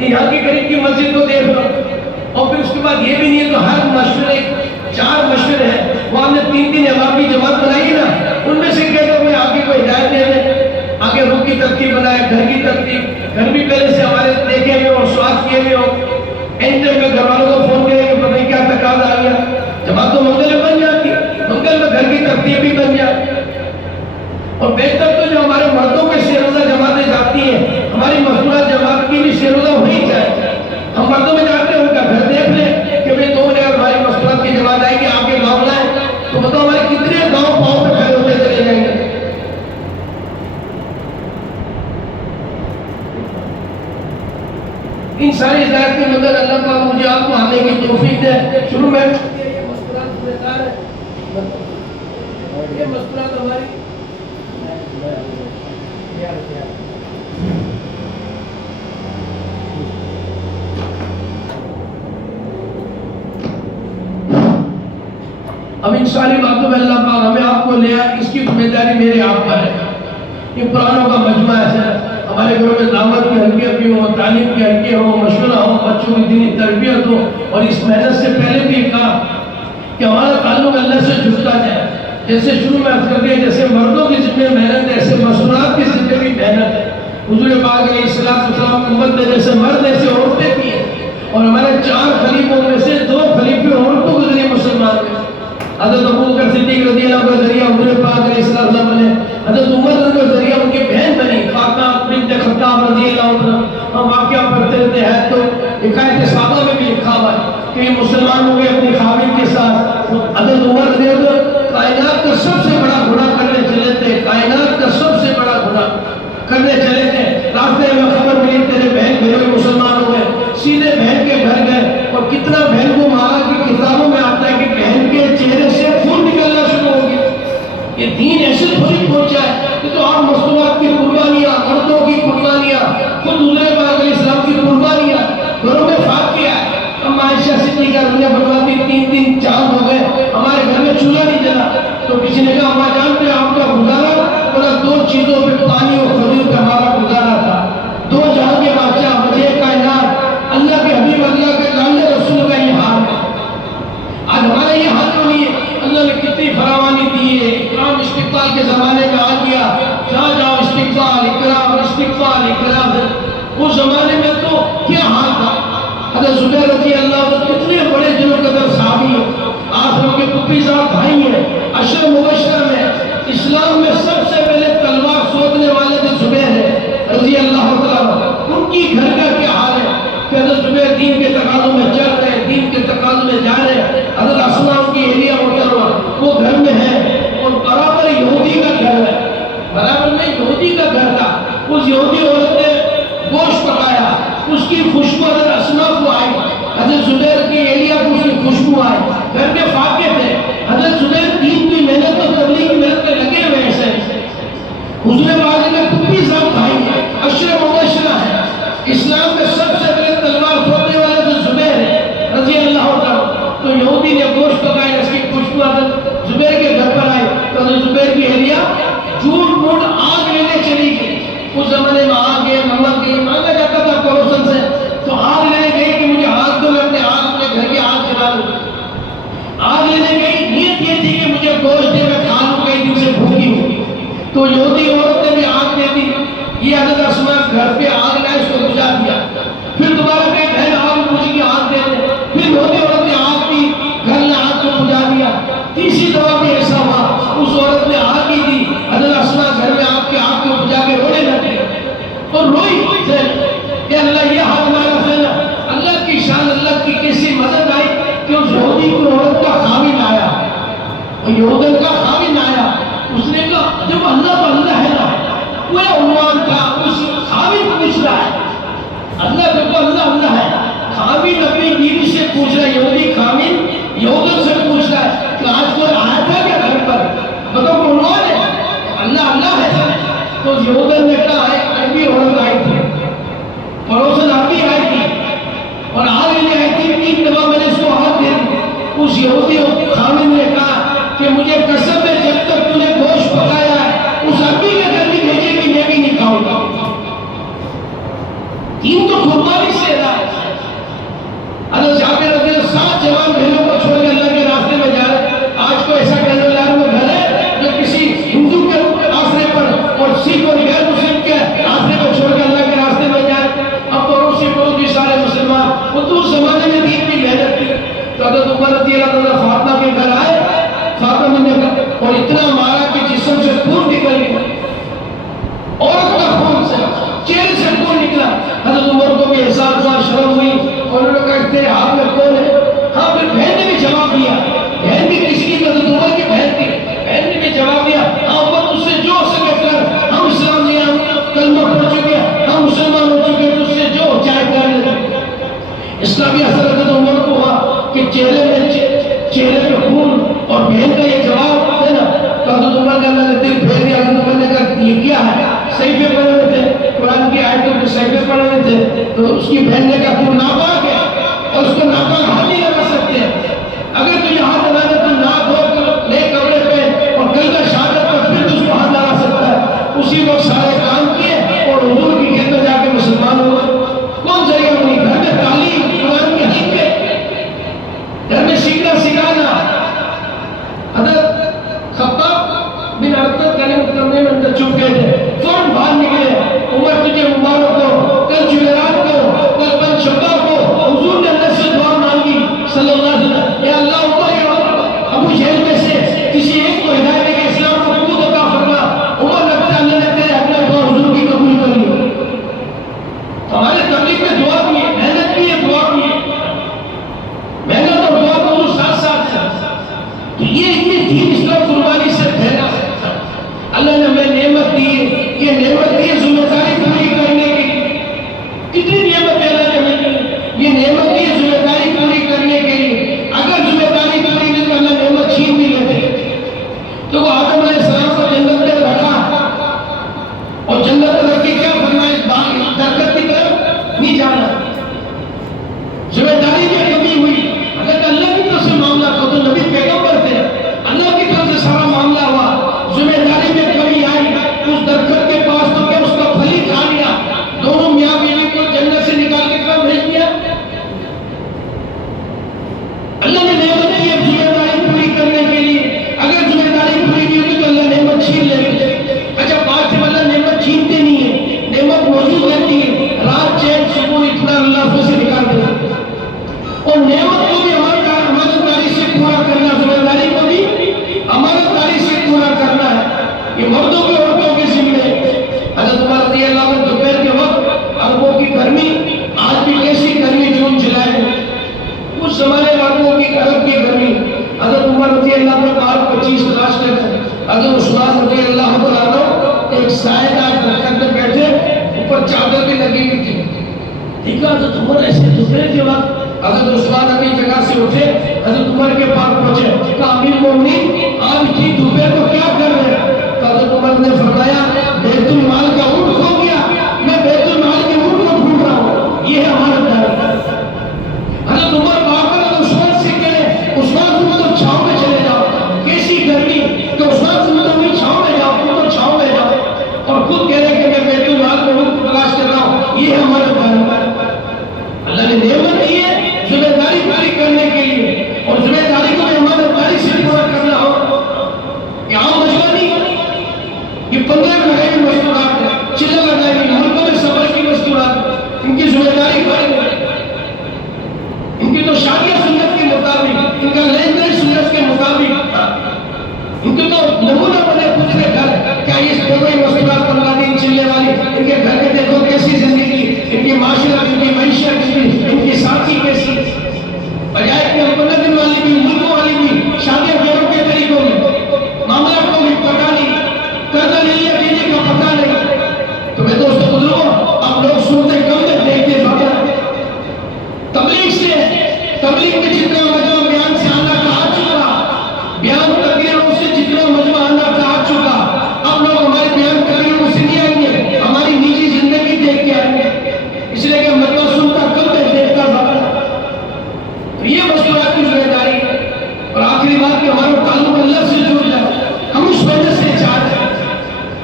یہاں کی قریب کی مسجد کو دیکھ لو. اور پھر اس کے بعد یہ بھی نہیں ہے تو ہر مشورے 4 مشورے ہیں, وہ ہم نے 3 امام کی جماعت بنائی نا, ان میں سے کہتے ہیں آگے کوئی ہدایت دے دیں, آگے رخ کی ترتیب بنائے, گھر کی ترتیب, گھر بھی پہلے سے ہمارے دیکھے ہوئے اور سواد کیے ہوئے ہو. اینڈ میں گھر والوں کو فون کرے کہ پتہ نہیں کیا تقاضا آ گیا, جماعت تو منگل میں بن جاتی, منگل میں گھر کی ترتیب بھی بن جائے. اور بہتر تو جو ہمارے مردوں کے شیروزہ جماعتیں جاتی ہیں, ہماری مشورہ جماعت کی بھی شیروزہ ہوئی جائے. ہم مردوں میں جاتے ہیں, ان کا گھر دیکھ لیں کہ بھئی 2 بجے ہماری مشورات کی جماعت آئے گی, آپ کے گاؤں لائیں, تو بتاؤ ہمارے کتنے گاؤں پاؤں پہ کھڑے ہوتے چلے جائیں گے. ان ساری ہدایت کی مدد اللہ پاک مجھے آپ کو آنے کی توفیق دے. شروع میں یہ مسکرات بیکار ہے، یہ مسکرات ہماری اب ان ساری باتوں میں اللہ پاک ہمیں آپ کو لیا، اس کی ذمہ داری میرے آپ پر ہے. یہ قرآنوں کا مجمع ایسا ہے، ہمارے گھروں میں دعوت کی حلقے بھی ہوں، تعلیم کے حلقے ہوں، مشورہ ہو، بچوں کی دینی تربیت ہو. اور اس محنت سے پہلے بھی کہا کہ ہمارا تعلق اللہ سے جڑتا جائے. جیسے شروع میں عرض کر دیا، جیسے مردوں کی ذمہ محنت ہے، ایسے مشورات کی ذمہ بھی محنت ہے. حضور پاک علیہ السلام کی امت میں جیسے مرد ایسے عورتیں بھی ہیں، اور ہمارے 4 خلیفوں میں سے 2 خلیفے عورتوں کے ذریعے مسلمان ہوئے. حضرت ابوبکر صدیق رضی اللہ عنہ کا ذریعہ حضور پاک علیہ السلام نے، حضرت عمر کا ذریعہ ان کی بہن بنی فاطمہ بنت خطاب رضی اللہ عنہ. ہم واقعہ پڑھتے رہتے ہیں تو حکایت صحابہ میں بھی لکھا ہوا ہے کہ مسلمان ہوئے اپنی خاوند کے ساتھ. حضرت عمر رضی اللہ عنہ کائنات کا سب سے بڑا گناہ کرنے چلے تھے، کائنات کا سب سے بڑا گناہ کرنے چلے تھے. راستے میں خبر ملی تیرے بہن بھائی مسلمان ہوئے، سیدھے بہن کے گھر گئے. اور کتنا بہن کو مارا کہ کتابوں میں آتا ہے کہ بہن کے چہرے سے خون نکلنا شروع ہو گیا. یہ دین ایسے تھوڑی پہنچا ہے کہ تو آپ مصنوعات کی قربانیاں، مردوں کی قربانیاں، خود حضور پاک علیہ السلام کی قربانیاں گھروں میں فاق کیا ہے. اب عائشہ صدیقہ رضی اللہ فرماتی 3 چاند ہو گئے، ہمارے گھر میں چولہا نہیں جلا. تو کسی نے کہا اما جان پہ آپ کا گزارا اور 2 چیزوں پہ پانی اور کھجور پہ ہمارا گزارا تھا. 2 جہاں کے بادشاہ مجھے کائنات اللہ کے حبیب اللہ کے لالے رسول کا یہ حال ہے. آج ہمارا یہ حال تو نہیں ہے. اللہ نے کتنی فراوانی دی ہے. اکرام استقبال کے زمانے میں آ گیا، جہاں جاؤ استقبال اکرام. اس زمانے میں تو کیا حال تھا. حضرت زبیر رضی اللہ عنہ کتنے بڑے جنوں قدر صحابی ہیں، آپ ان کے پپی صاحب بھائی ہیں. عشر مبشرہ میں اسلام میں سب سے پہلے تلوار سوتنے والے جو زبیر ہے رضی اللہ تعالیٰ، ان کی گھر کا کیا حال ہے کہ حضرت زبیر دین کے تقاضوں میں چل رہے، دین کے تقاضوں میں جا رہے. حضرت اسماء کی اہلیہ محترمہ وہ گھر میں ہے، اور برابر یہودی کا گھر ہے، برابر میں یہودی کا گھر تھا. اس یہودی عورت نے گوشت پکایا، اس کی خوشبو حضرت اسماء کو آئی، حضرت زبیر کی اہلیہ کو اس کی خوشبو آئی. گھر کے فاقے تھے. حضرت زبیر دین کی محنت اور تبلیغ کی محنت میں لگے ہوئے ایسے. حضور پاک نے پپی صاحب بھائی ہے، عشر مبشرہ ہے. اسلام میں سب سے پہلے تلوار کھولنے والا جو زبیر ہے رضی اللہ عنہ. تو یہودی نے گوشت پکایا، اس کی خوشبو حضرت زبیر کے گھر پر آئی. تو حضرت زبیر کی اہلیہ جھوٹ موٹ آگ لینے چلی گئی. اس زمانے میں آگ ہے، نمک ہے، مانگا جاتا تھا پڑوسن سے. تو آگ لینے گئی کہ مجھے آگ دو، میں اپنے گھر کی آگ جلا دوں. آگ لینے گئی، نیت یہ تھی کہ مجھے گوشت دے، میں کھا لوں، کئی دن سے بھوکی ہوں. تو یہودی عورت نے بھی آگ دے دی. یہ حضرت اسماء گھر پہ آگ لائے، اس کو بجھا دیا. پھر دوبارہ کہیں بہن آگ مجھے کی آگ دے دے. پھر یہودی عورت نے آگ دی، گھر نے آگ کو بجھا دیا. تیسری دفعہ بھی ایسا ہوا، اس عورت نے آگ ہی دی. حضرت اسماء گھر میں آگ کو بجھا کے رونے لگے اور روئی کہ اللہ یہ حال ہمارا فیلا. اللہ کی شان، اللہ کی کیسی مدد آئی کہ اس یہودی کو عورت کا خاوند آیا، اور یہودن کا خاوند آیا. اس نے کہا جب اللہ تو اللہ ہے نا، وہ عنوان تھا، اس خاوند پوچھ رہا ہے. اللہ جب اللہ اللہ ہے، خاوند اپنی بیوی سے پوچھ رہا ہے، یہودی خاوند یہودن سے پوچھ رہا ہے کہ آج کوئی آیا تھا کیا گھر پر، بتاؤ وہ عنوان ہے، اللہ اللہ ہے. تو یہودن نے کہا ہے عربی عورت آئی تھی، پڑوسن عربی آئی تھی، اور آگ لینے آئی تھی. 3 دفعہ میں نے اس کو آگ دے دی. اس یہودی خاوند نے کہا کہ مجھے قسم ہے جب تک تو نے گوشت پکایا ہے اس عربی کے گھر بھی بھیجے گی، میں بھی نہیں کھاؤں گا. دین تو قربانی سے ہے. حضرت جابر رضی اللہ 7 جوان بہنوں کو چھوڑ کے اللہ کے راستے میں جا رہے. آج کو ایسا کہنے والا وہ گھر ہے جو کسی ہندو کے آسرے پر اور سکھ اور غیر مسلم کے صحیفے پڑے ہوئے تھے، قرآن کی آیتوں کے صحیفے پڑے ہوئے تھے، تو اس کی بہن نے کہا تو ناپاک ہے اور اس کو ناپاک ہاتھ نہیں لگا سکتے، اگر تجھے ہاتھ لگانا تو ناپ ہو تو نئے کپڑے پہن اور کل کا شہادت پر پھر اس کو ہاتھ لگا سکتا ہے۔ اسی وقت سارے کام کیے اور حضور کی خدمت جا کے مسلمان ہوئے۔ کون ذریعہ بنی؟ گھر میں تعلیم، قرآن کی حقیقت، گھر میں سیکھنا سکھانا۔ حضرت خباب بن ارطد کرنے میں اندر چھپ گئے تھے، فوراً باہر نکلے، عمر تجھے مبارک ہو، کل جمعرات کو، کل پنج شبہ کو حضور نے اللہ سے دعا مانگی صلی اللہ علیہ وسلم، یا اللہ عمر یا ابو جہل میں سے کسی ایک کو ہدایت دے کے اسلام کو قبول عطا فرما۔ عمر لگتا ہے اللہ نے تیرے اپنے دعا حضور کی قبول کر لی۔ ہمارے تبلیغ میں دعا بھی ہے، محنت بھی ہے، دعا بھی ہے، محنت اور دعا کو ساتھ ساتھ ہے۔ تو یہ دین اسلام قربانی سے پھیلا ہے۔ اللہ نے ہمیں نعمت دی ہے، یہ نعمت دی ہے ذمہ داری پوری کرنے کی۔ کتنی نعمت اللہ نے ہمیں دی، یہ نعمت دی ہے ذمہ داری پوری کرنے کے لیے۔ اگر ذمہ داری پوری نہیں تو اللہ نعمت چھین بھی لیتے۔ تو وہ آدم علیہ السلام کو جنت میں رکھا اور جنت میں رکھ کے کیا فرمایا؟ اس باغ درخت کی طرف نہیں جانا۔ ذمہ داری میں کمی ہوئی، اگر اللہ کی طرف سے معاملہ تھا تو نبی پیغمبر تھے، اللہ کی طرف سے سارا معاملہ ہوا، ذمہ داری میں کمی آئی، اس درخت کے پاس تو کیا اس کا پھل ہی کھا لیا، دونوں میاں بیوی کو جنت سے نکال کے کہاں بھیج دیا؟ اللہ نے نعمت دی ہے ذمہ داری پوری کرنے کے لیے، اگر ذمہ داری پوری نہیں ہوگی تو اللہ نعمت چھین لے گا۔ اچھا بات سے اللہ نعمت چھینتے نہیں ہے، نعمت موجود رہتی ہے، رات چین صبح اتنا اللہ سے نکال دے، اور نعمت کو بھی امانتداری سے پورا کرنا، ذمہ داری کو بھی امانتداری سے پورا کرنا ہے۔ یہ مردوں کے عورتوں کے ذمہ ہے۔ حضرت عمر رضی اللہ عنہ دوپہر کے وقت عربوں کی گرمی، آج بھی کیسی گرمی جون جولائی میں، اس زمانے والوں کی عرب کی گرمی، حضرت عمر رضی اللہ عنہ بار 25 تلاش کرتے، حضرت عثمان رضی اللہ عنہ ایک سائے دار درخت میں بیٹھے، اوپر چادر بھی لگی ہوئی تھی۔ ٹھیک ہے، حضرت عمر ایسے دوپہر کے وقت حضرت عثمان اپنی جگہ سے اٹھے، حضرت عمر کے پاس پہنچے، کہا امیر مومنین آج کی دوپہر کو کیا کر رہے ہیں؟ تو حضرت عمر نے فرمایا بیت المال کا اونٹ کھو گیا، میں بیت المال کے اونٹ کو ڈھونڈ رہا ہوں، یہ ہے ہمارا دار۔ حضرت عمر بار عثمان سے کہے عثمان تم تو چھاؤں میں چلے جاؤ، کیسی گرمی کہ عثمان تم تو بھی چھاؤں میں جاؤ، تم تو چھاؤں میں جاؤ، اور خود کہہ رہے کہ میں بیت المال کے اونٹ کو تلاش کر رہا ہوں، یہ ہے ہمارا دار۔ اللہ نے نعمت دی ہے ذمہ داری پوری کرنے کے لیے، اور ذمہ داری کو ایمانداری سے پورا کرنا ہو۔ یہ عام مجمع نہیں، یہ 15 لگائی ہوئی مستورات ہے، چلے لگائی ہوئی ملکوں میں صبر کی مستورات، ان کی ذمہ داری بڑھ گئی، ان کی تو شادیاں سنت کے مطابق، ان کا لین دین سنت کے مطابق، ان کے تو نمونہ بنے خود کے گھر، کیا یہ کوئی مستورات 15 دن چلنے والی، ان کے گھر کے دیکھو کیسی زندگی، ان کی معاشرت، ان کی معیشت، ان کی ساتھی کیسی، بجائے کہ 15 دن والی بھی، ملکوں والی بھی، شادیاں بیووں کے طریقوں میں، معاملہ کو بھی پتہ نہیں، قرضہ نہیں لیا دینے کا پتہ نہیں۔ تو میں دوستو بزرگوں، اب لوگ سنتے کم میں دیکھتے زیادہ، تبلیغ میں جتنا مجمع بیان سے آنا کہا چکا، بیان تقریروں سے جتنا مجمع آنا کہا چکا، اب لوگ ہمارے بیان تقریروں سے نہیں آئیں گے، ہماری نجی زندگی دیکھ کے آئیں گے، اس لیے کہ مجمع سنتا کم میں دیکھتا زیادہ۔ تو یہ مستورات کی ذمہ داری ہے، اور آخری بات کہ ہمارا تعلق اللہ سے جڑ جائے، ہم اس وجہ سے چاہتے ہیں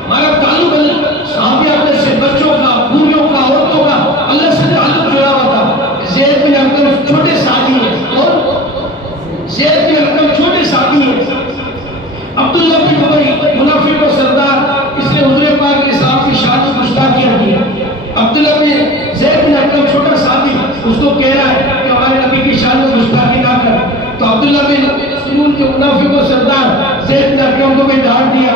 ہمارا تعلق اللہ، صحابیات میں سے بچوں کا، بوڑھوں کا، عورتوں کا اللہ سے تعلق جڑا ہوا تھا۔ زید بن ارقم چھوٹے صحابی ہیں، اور زید بن ارقم چھوٹے صحابی ہیں، عبداللہ بن ابی منافق و سردار، اس نے حضور پاک کے صاحب کی شان و گستاخیاں کی۔ عبداللہ بن زید بن ارقم چھوٹا صحابی، اس کو کہہ رہا ہے کہ ہمارے نبی کی شان و گستاخی نہ کر، تو عبداللہ بن سلول کے منافق و سردار زید بن ارقم کو بھی ڈانٹ دیا۔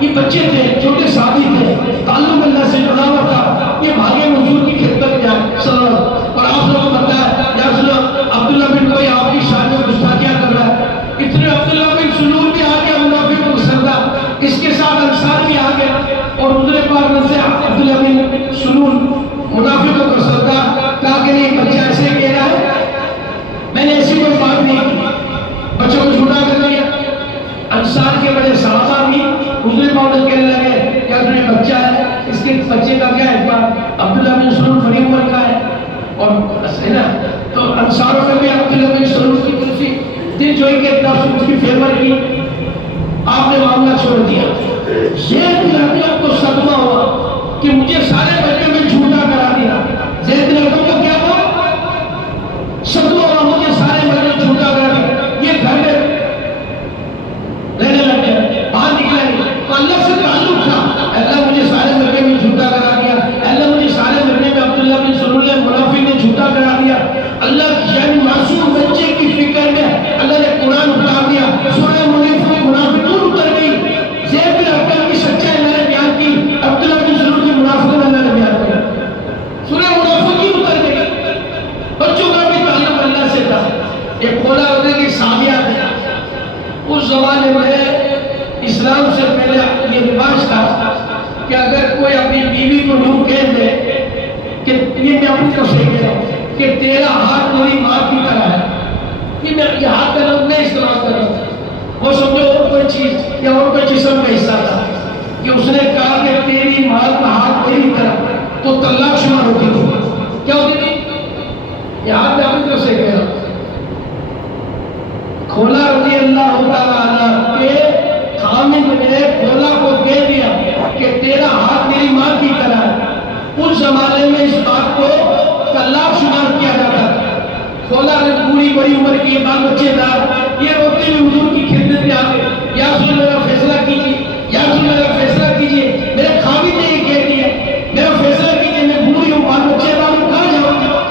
یہ بچے تھے، چھوٹے صحابی تھے، تعلق اللہ سے جڑا ہوا تھا، یہ بھاگے حضور کی خدمت میں صلی اللہ علیہ وسلم، اور آپ لوگوں کو بتایا یا رسول اللہ عبداللہ بن کوئی آپ کی شان میں گستاخیاں کر رہا ہے، اتنے عبداللہ بن سلول بھی آ گیا منافق و سردار، اس کے ساتھ انصار بھی آ گیا، اور حضور پاک نے سے عبداللہ بن سلول منافق و سردار کہا کہ نہیں بچہ ایسے کہہ رہا ہے، میں نے ایسی کوئی بات نہیں کی، بچوں کو جھوٹا کر دیا۔ انصار کے بڑے صحابہ بھی حضور پاک نے کہنے لگے کہ اپنے بچہ بچے کا کیا ہے؟ عبداللہ بن سلول بڑی عمر کا ہے اور ہے نا، تو انصاروں میں بھی عبداللہ بن سلول کی تلفی دل جوئی کے طرف اس کی فیور کی، آپ نے معاملہ چھوڑ دیا۔ زید بن ارقم کو صدمہ ہوا کہ مجھے سارے بچوں میں جھوٹا کرا دیا۔ زید بن ارقم کو کیا ہوا؟ صدمہ ہوا، مجھے سارے بچوں میں جھوٹا کرا دیا۔ یہ گھر میں رہنے لگ گیا، باہر نکلا نہیں، تو اللہ سے تعلق تھا، اللہ مجھے سارے مرنے میں جھوٹا کرا دیا، اللہ مجھے سارے مرنے میں عبداللہ بن سلول نے منافق نے جھوٹا کرا دیا۔ اللہ یعنی معصوم بچے کی فکر میں اللہ نے قرآن اتار دیا، سورہ منافقون اتر گئی۔ زید بن ارقم کی سچائی اللہ نے بیان کی، عبداللہ بن سلول کی منافقت اللہ نے بیان کی، سورہ منافقین اتر گئی۔ بچوں کا بھی تعلق اللہ سے تھا۔ یہ کھولا ہونے کی صحابیات ہے۔ اس زمانے میں اسلام سے پہلے یہ رواج تھا کہ اگر کوئی اپنی بیوی کو یوں کہہ دے کہ یہ میں اپنی طرف سے کہہ رہا ہوں کہ تیرا ہاتھ میری ماں کی طرح ہے، یہ ہاتھ کا لفظ نہیں استعمال کر رہا ہوں، وہ سمجھو اور کوئی چیز یا اور کوئی جسم کا حصہ تھا کہ اس نے کہا کہ تیری ماں کا ہاتھ میری طرح، تو طلاق شمار ہوتی تھی۔ کیا ہوتی تھی؟ یہ ہاتھ میں اپنی طرف سے کہہ رہا ہوں۔ کھولا رضی اللہ تعالیٰ عنہ کے خامد نے کھولا کو کہہ دیا کہ تیرا ہاتھ میری ماں کی طرح ہے۔ اس زمانے میں اس بات کو طلاق شمار کیا جاتا تھا۔ کھولا نے پوری بڑی عمر کی بال بچے دار یہ روتے ہوئے حضور کی خدمت میں آ گئے، یا رسول اللہ میرا فیصلہ کیجیے، یا رسول اللہ میرا فیصلہ کیجیے، میرے خامد نے یہ کہہ دیا، میرا فیصلہ کیجیے، میں بوڑھی ہوں، بال بچے دار ہوں، کہاں جاؤں گا؟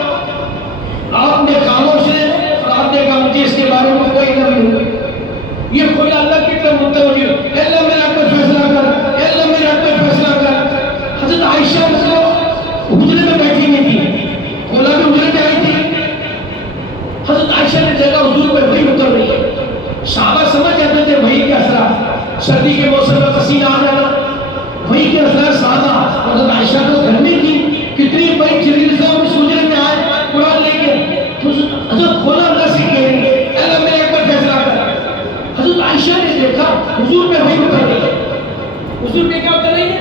آپ نے خاموش سے آپ نے کہا مجھے اس کے بارے میں کوئی علم نہیں۔ یہ کھولا اللہ کی طرف متوجہ، اے اللہ میرے حق میں فیصلہ کر، اے اللہ میرے حق میں فیصلہ کر۔ حضرت عائشہ حجرے میں بیٹھی ہوئی تھی، کھولا بھی حجرے میں آئی تھی۔ حضرت عائشہ نے دیکھا حضور پہ وحی اتر رہی ہے۔ صحابہ سمجھ جاتے تھے وحی کے اثرات، سردی کے موسم میں پسینہ آ جانا، وحی کے اثرات صحابہ۔ حضرت عائشہ تو گھر میں تھی، کتنی بڑی جبریل صاحب اس حجرے میں آئے قرآن لے کے، حضرت کھولا اللہ سے کہہ رہی ہے اے اللہ میرے اوپر فیصلہ کر۔ حضرت عائشہ نے دیکھا حضور پہ وحی اتر رہی ہے۔ حضور پہ کیا اتر رہی ہے؟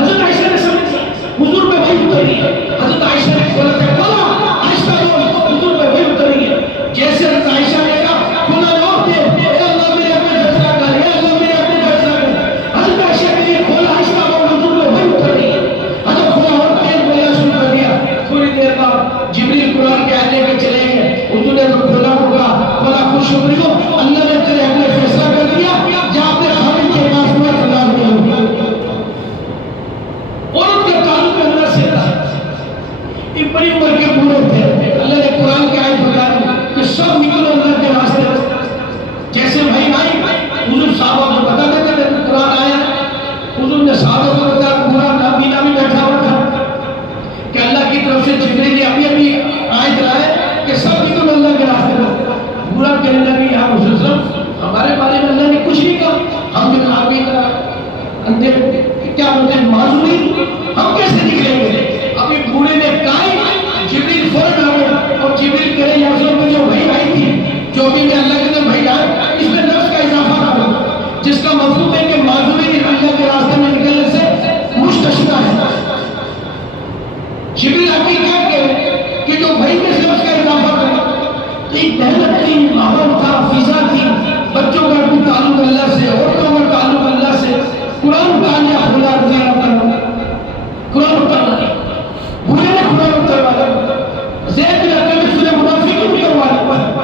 حضرت عائشہ نے سمجھا حضور پہ وحی اتر رہی ہے۔ حضرت عائشہ نے کھولا سے کھولا آہستہ بول، حضور پہ وحی اتر رہی ہے۔ جیسے حضرت عائشہ نے کہا کھولا نے اور دے، اے اللہ میرے اوپر فیصلہ کر، اے اللہ میرے اوپر فیصلہ کر۔ حضرت عائشہ کے لیے کھولا آہستہ بول، حضور پہ وحی اتر رہی ہے۔ حضرت کھولا اور تیز بولنا شروع کر دیا۔ تھوڑی دیر بعد جبریل قرآن کے آیت لے کے چلے گئے۔ حضور نے کھولا کو کہا کھولا خوش ہو، اللہ نے تیرے حق میں فیصلہ کر دیا، جا اپنے خامد کے پاس میں طلاق دے۔ اور ان کا تعلق اللہ سے تھا۔ یہ بڑی عمر کے بوڑھے تھے، اللہ نے قرآن کی آیت بتا دی کہ سب نکلو اللہ کے راستے۔ جیسے بھائی حضور صحابہ کو بتا دیتے تھے قرآن آیا، حضور نے صحابہ کو بتا پورا نابینا بھی بیٹھا ہوا تھا کہ اللہ کی طرف سے جبریل ابھی آیت لائے کہ سب نکلو اللہ کے راستے میں۔ پورا کہنے لگے یا رسول اللہ ہمارے بارے میں اللہ نے کچھ نہیں کہا، ہم جو آگے اندھے کیا بولتے ہیں معذورین، ہم کیسے نکلیں گے؟ ابھی بوڑھے نے کہا جبریل فوراً آ گیا اور جبریل کہہ رہے یا رسول اللہ جو وحی آئی تھی، جو بھی میں اللہ کے اندر وحی آئی، اس میں نفس کا اضافہ نہ ہو، جس کا مفہوم ہے کہ معذورین اللہ کے راستے میں نکلنے سے مستثنیٰ ہے۔ جبریل آپ کی کیا کہے کہ جو وحی میں نفس کا اضافہ کرے، ایک محنت تھی، ماحول تھا، فضا تھی، بچوں کا بھی تعلق اللہ سے، عورتوں کا تعلق اللہ سے۔ قرآن اتاریا کھولا رضی اللہ عنہ، قرآن اتاریا، بوڑھے نے قرآن اتروایا، زید بن ارقم نے سورہ منافقون اتروایا۔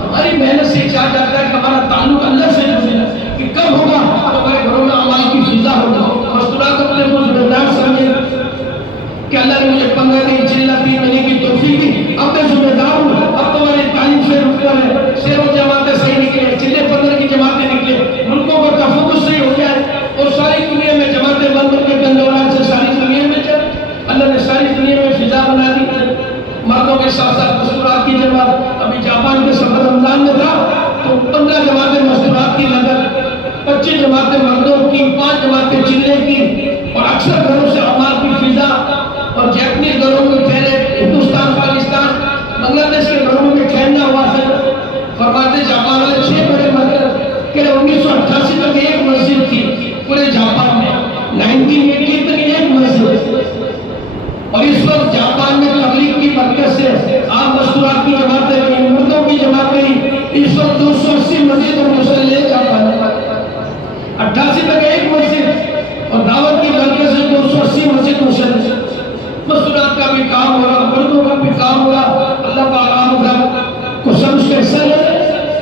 ہماری محنت سے چاہ جاتا ہے کہ ہمارا تعلق اللہ سے ہے کہ کب ہوگا تو ہمارے گھروں میں اعمال کی فضا ہوگا۔ مستورات اپنے کو ذمہ دار سمجھے کہ اللہ نے مجھے 15 دن چلنا 3 مہینے کی توفیق دی، اب میں ذمہ دار ہوں، اب تمہاری تعلیم سے رکتا ہے، شیر و جماعتیں صحیح نکلے، چلے 15 کی جماعتیں نکلے، ملکوں کا تفوق صحیح ہو جائے اور ساری دنیا میں جماعتیں بند کر کے گندوران سے ساری دنیا میں چل۔ اللہ نے ساری دنیا میں فضا بنا دی، مردوں کے ساتھ ساتھ مستورات کی جماعت۔ ابھی جاپان کے سفر رمضان میں تھا تو 15 جماعتیں مستورات کی لگن، 25 جماعتیں مردوں کی، 5 جماعتیں چلنے کی، اور اکثر گھروں سے اعمال کی فضا۔ اور جیپنیز گھروں میں پھیلے، ہندوستان، پاکستان، بنگلہ دیش کے گھروں میں ٹھہرنا ہوا ہے۔ فرماتے جاپان والے 6 بڑے مسجد کہ 1988 تک ایک مسجد تھی پورے جاپان میں، 1980 تک ایک مسجد، مسیح مسجد مشرف مستورات کا بھی کام ہو رہا، مردوں کا بھی کام ہو رہا، اللہ کا آرام گھر کو سب اس کا حصہ ہے.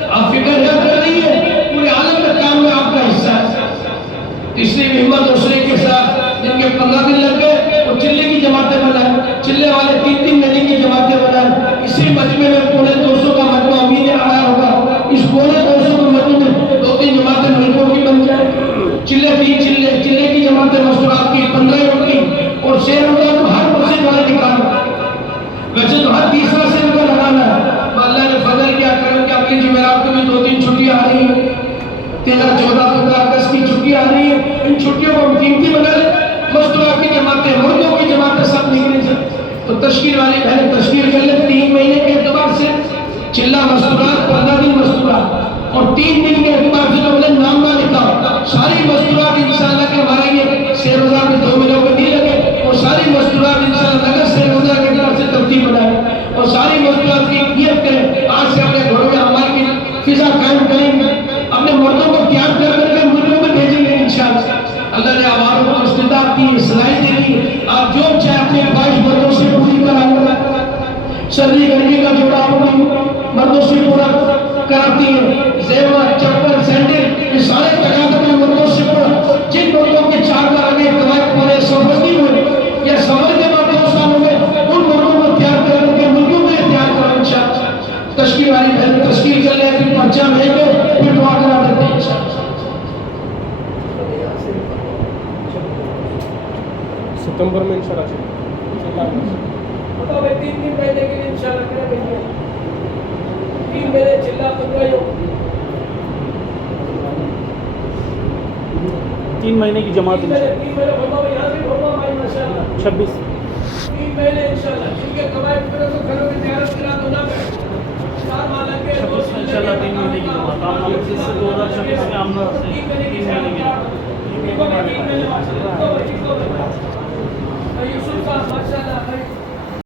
آپ فکر ہے کر رہی ہے پورے عالم میں کام میں آپ کا حصہ ہے. اس لیے ہمت حوصلے کے ساتھ جن کے 15 دن لگ گئے وہ چلے کی جماعتیں بنائیں، چلے والے 3 مہینے کی جماعتیں بنائیں. اسی مجمع میں پونے 200 کا مجمع امید آیا ہوگا. اس پونے 200 کے مجمع میں 2-3 جماعتیں ملکوں کی بن جائیں. چلے چلے کی جماعتیں مستورات کی 15 ہوگی اور شہر ہوگا تو ہر مسجد والے نکالنا. ویسے تو ہر تیسرا سے ان کو لگانا ہے. اللہ نے فضل کیا کرم کہ اگلی جمعرات کو بھی 2-3 چھٹیاں آ رہی ہیں. 13, 14, 15 اگست کی چھٹیاں آ رہی ہیں. ان چھٹیوں کو ہم قیمتی بنا لیں. مستورات کی جماعتیں، مردوں کی جماعتیں سب نکلیں سے تو تشکیل والی بہنیں تشکیل کر لیں. 3 مہینے کے اعتبار سے چلہ مستورات، 15 دن مستورات اور 3 دن کے اعتبار سے جو بولے نام نہ لکھا ساری مستورات انشاءاللہ کے ہمارے یہ شیر روزہ میں 2 مہینوں کے نہیں لگے اور ساری مستورات انشاءاللہ اگر شیر روزہ کے اعتبار سے ترتیب بنائے اور ساری مستورات کی نیت کریں. آج سے اپنے گھروں میں ہماری فضا قائم کریں گے، اپنے مردوں کو تیار کر کے ملکوں میں بھیجیں گے انشاءاللہ. اللہ نے عوام کو استطاعت دی، صلاحیت دی. آپ جو چاہے اپنے خواہش مردوں سے پوری کرائیں. سردی گرمی کا جوڑا اپنی مردوں سے پورا کراتی ہے. زیور، چپل، سینڈل یہ سارے تقاضے اپنے مردوں سے پورا. جن مردوں کے 4 بار آگے قواعد پورے سفر نہیں ہوئے یا سفر کے بعد 2 سال ہوئے ان مردوں کو تیار کر کے ملکوں میں تیار کرو انشاءاللہ. تشکیل والی بہن تشکیل کر لیں، پھر پرچہ بھیج دو، پھر دعا کرا دیتے ہیں انشاءاللہ. ستمبر میں انشاءاللہ چلیں. بتاؤ بھائی 3 مہینے کے لیے انشاءاللہ کریں بھائی. 3 مہینے چلہ 15 تین مہینے کی جماعت 3 مہینے بتاؤ یہاں سے بھروا بھائی ماشاءاللہ 26 3 مہینے انشاءاللہ. جن کے قواعد پورے تو گھروں میں زیارت کرا دو نا. 4 ماہ لگ گئے انشاءاللہ 3 مہینے کی جماعت آپ نام سے 2026 میں آمنا سے 3 مہینے کی یوسف کا ماشاءاللہ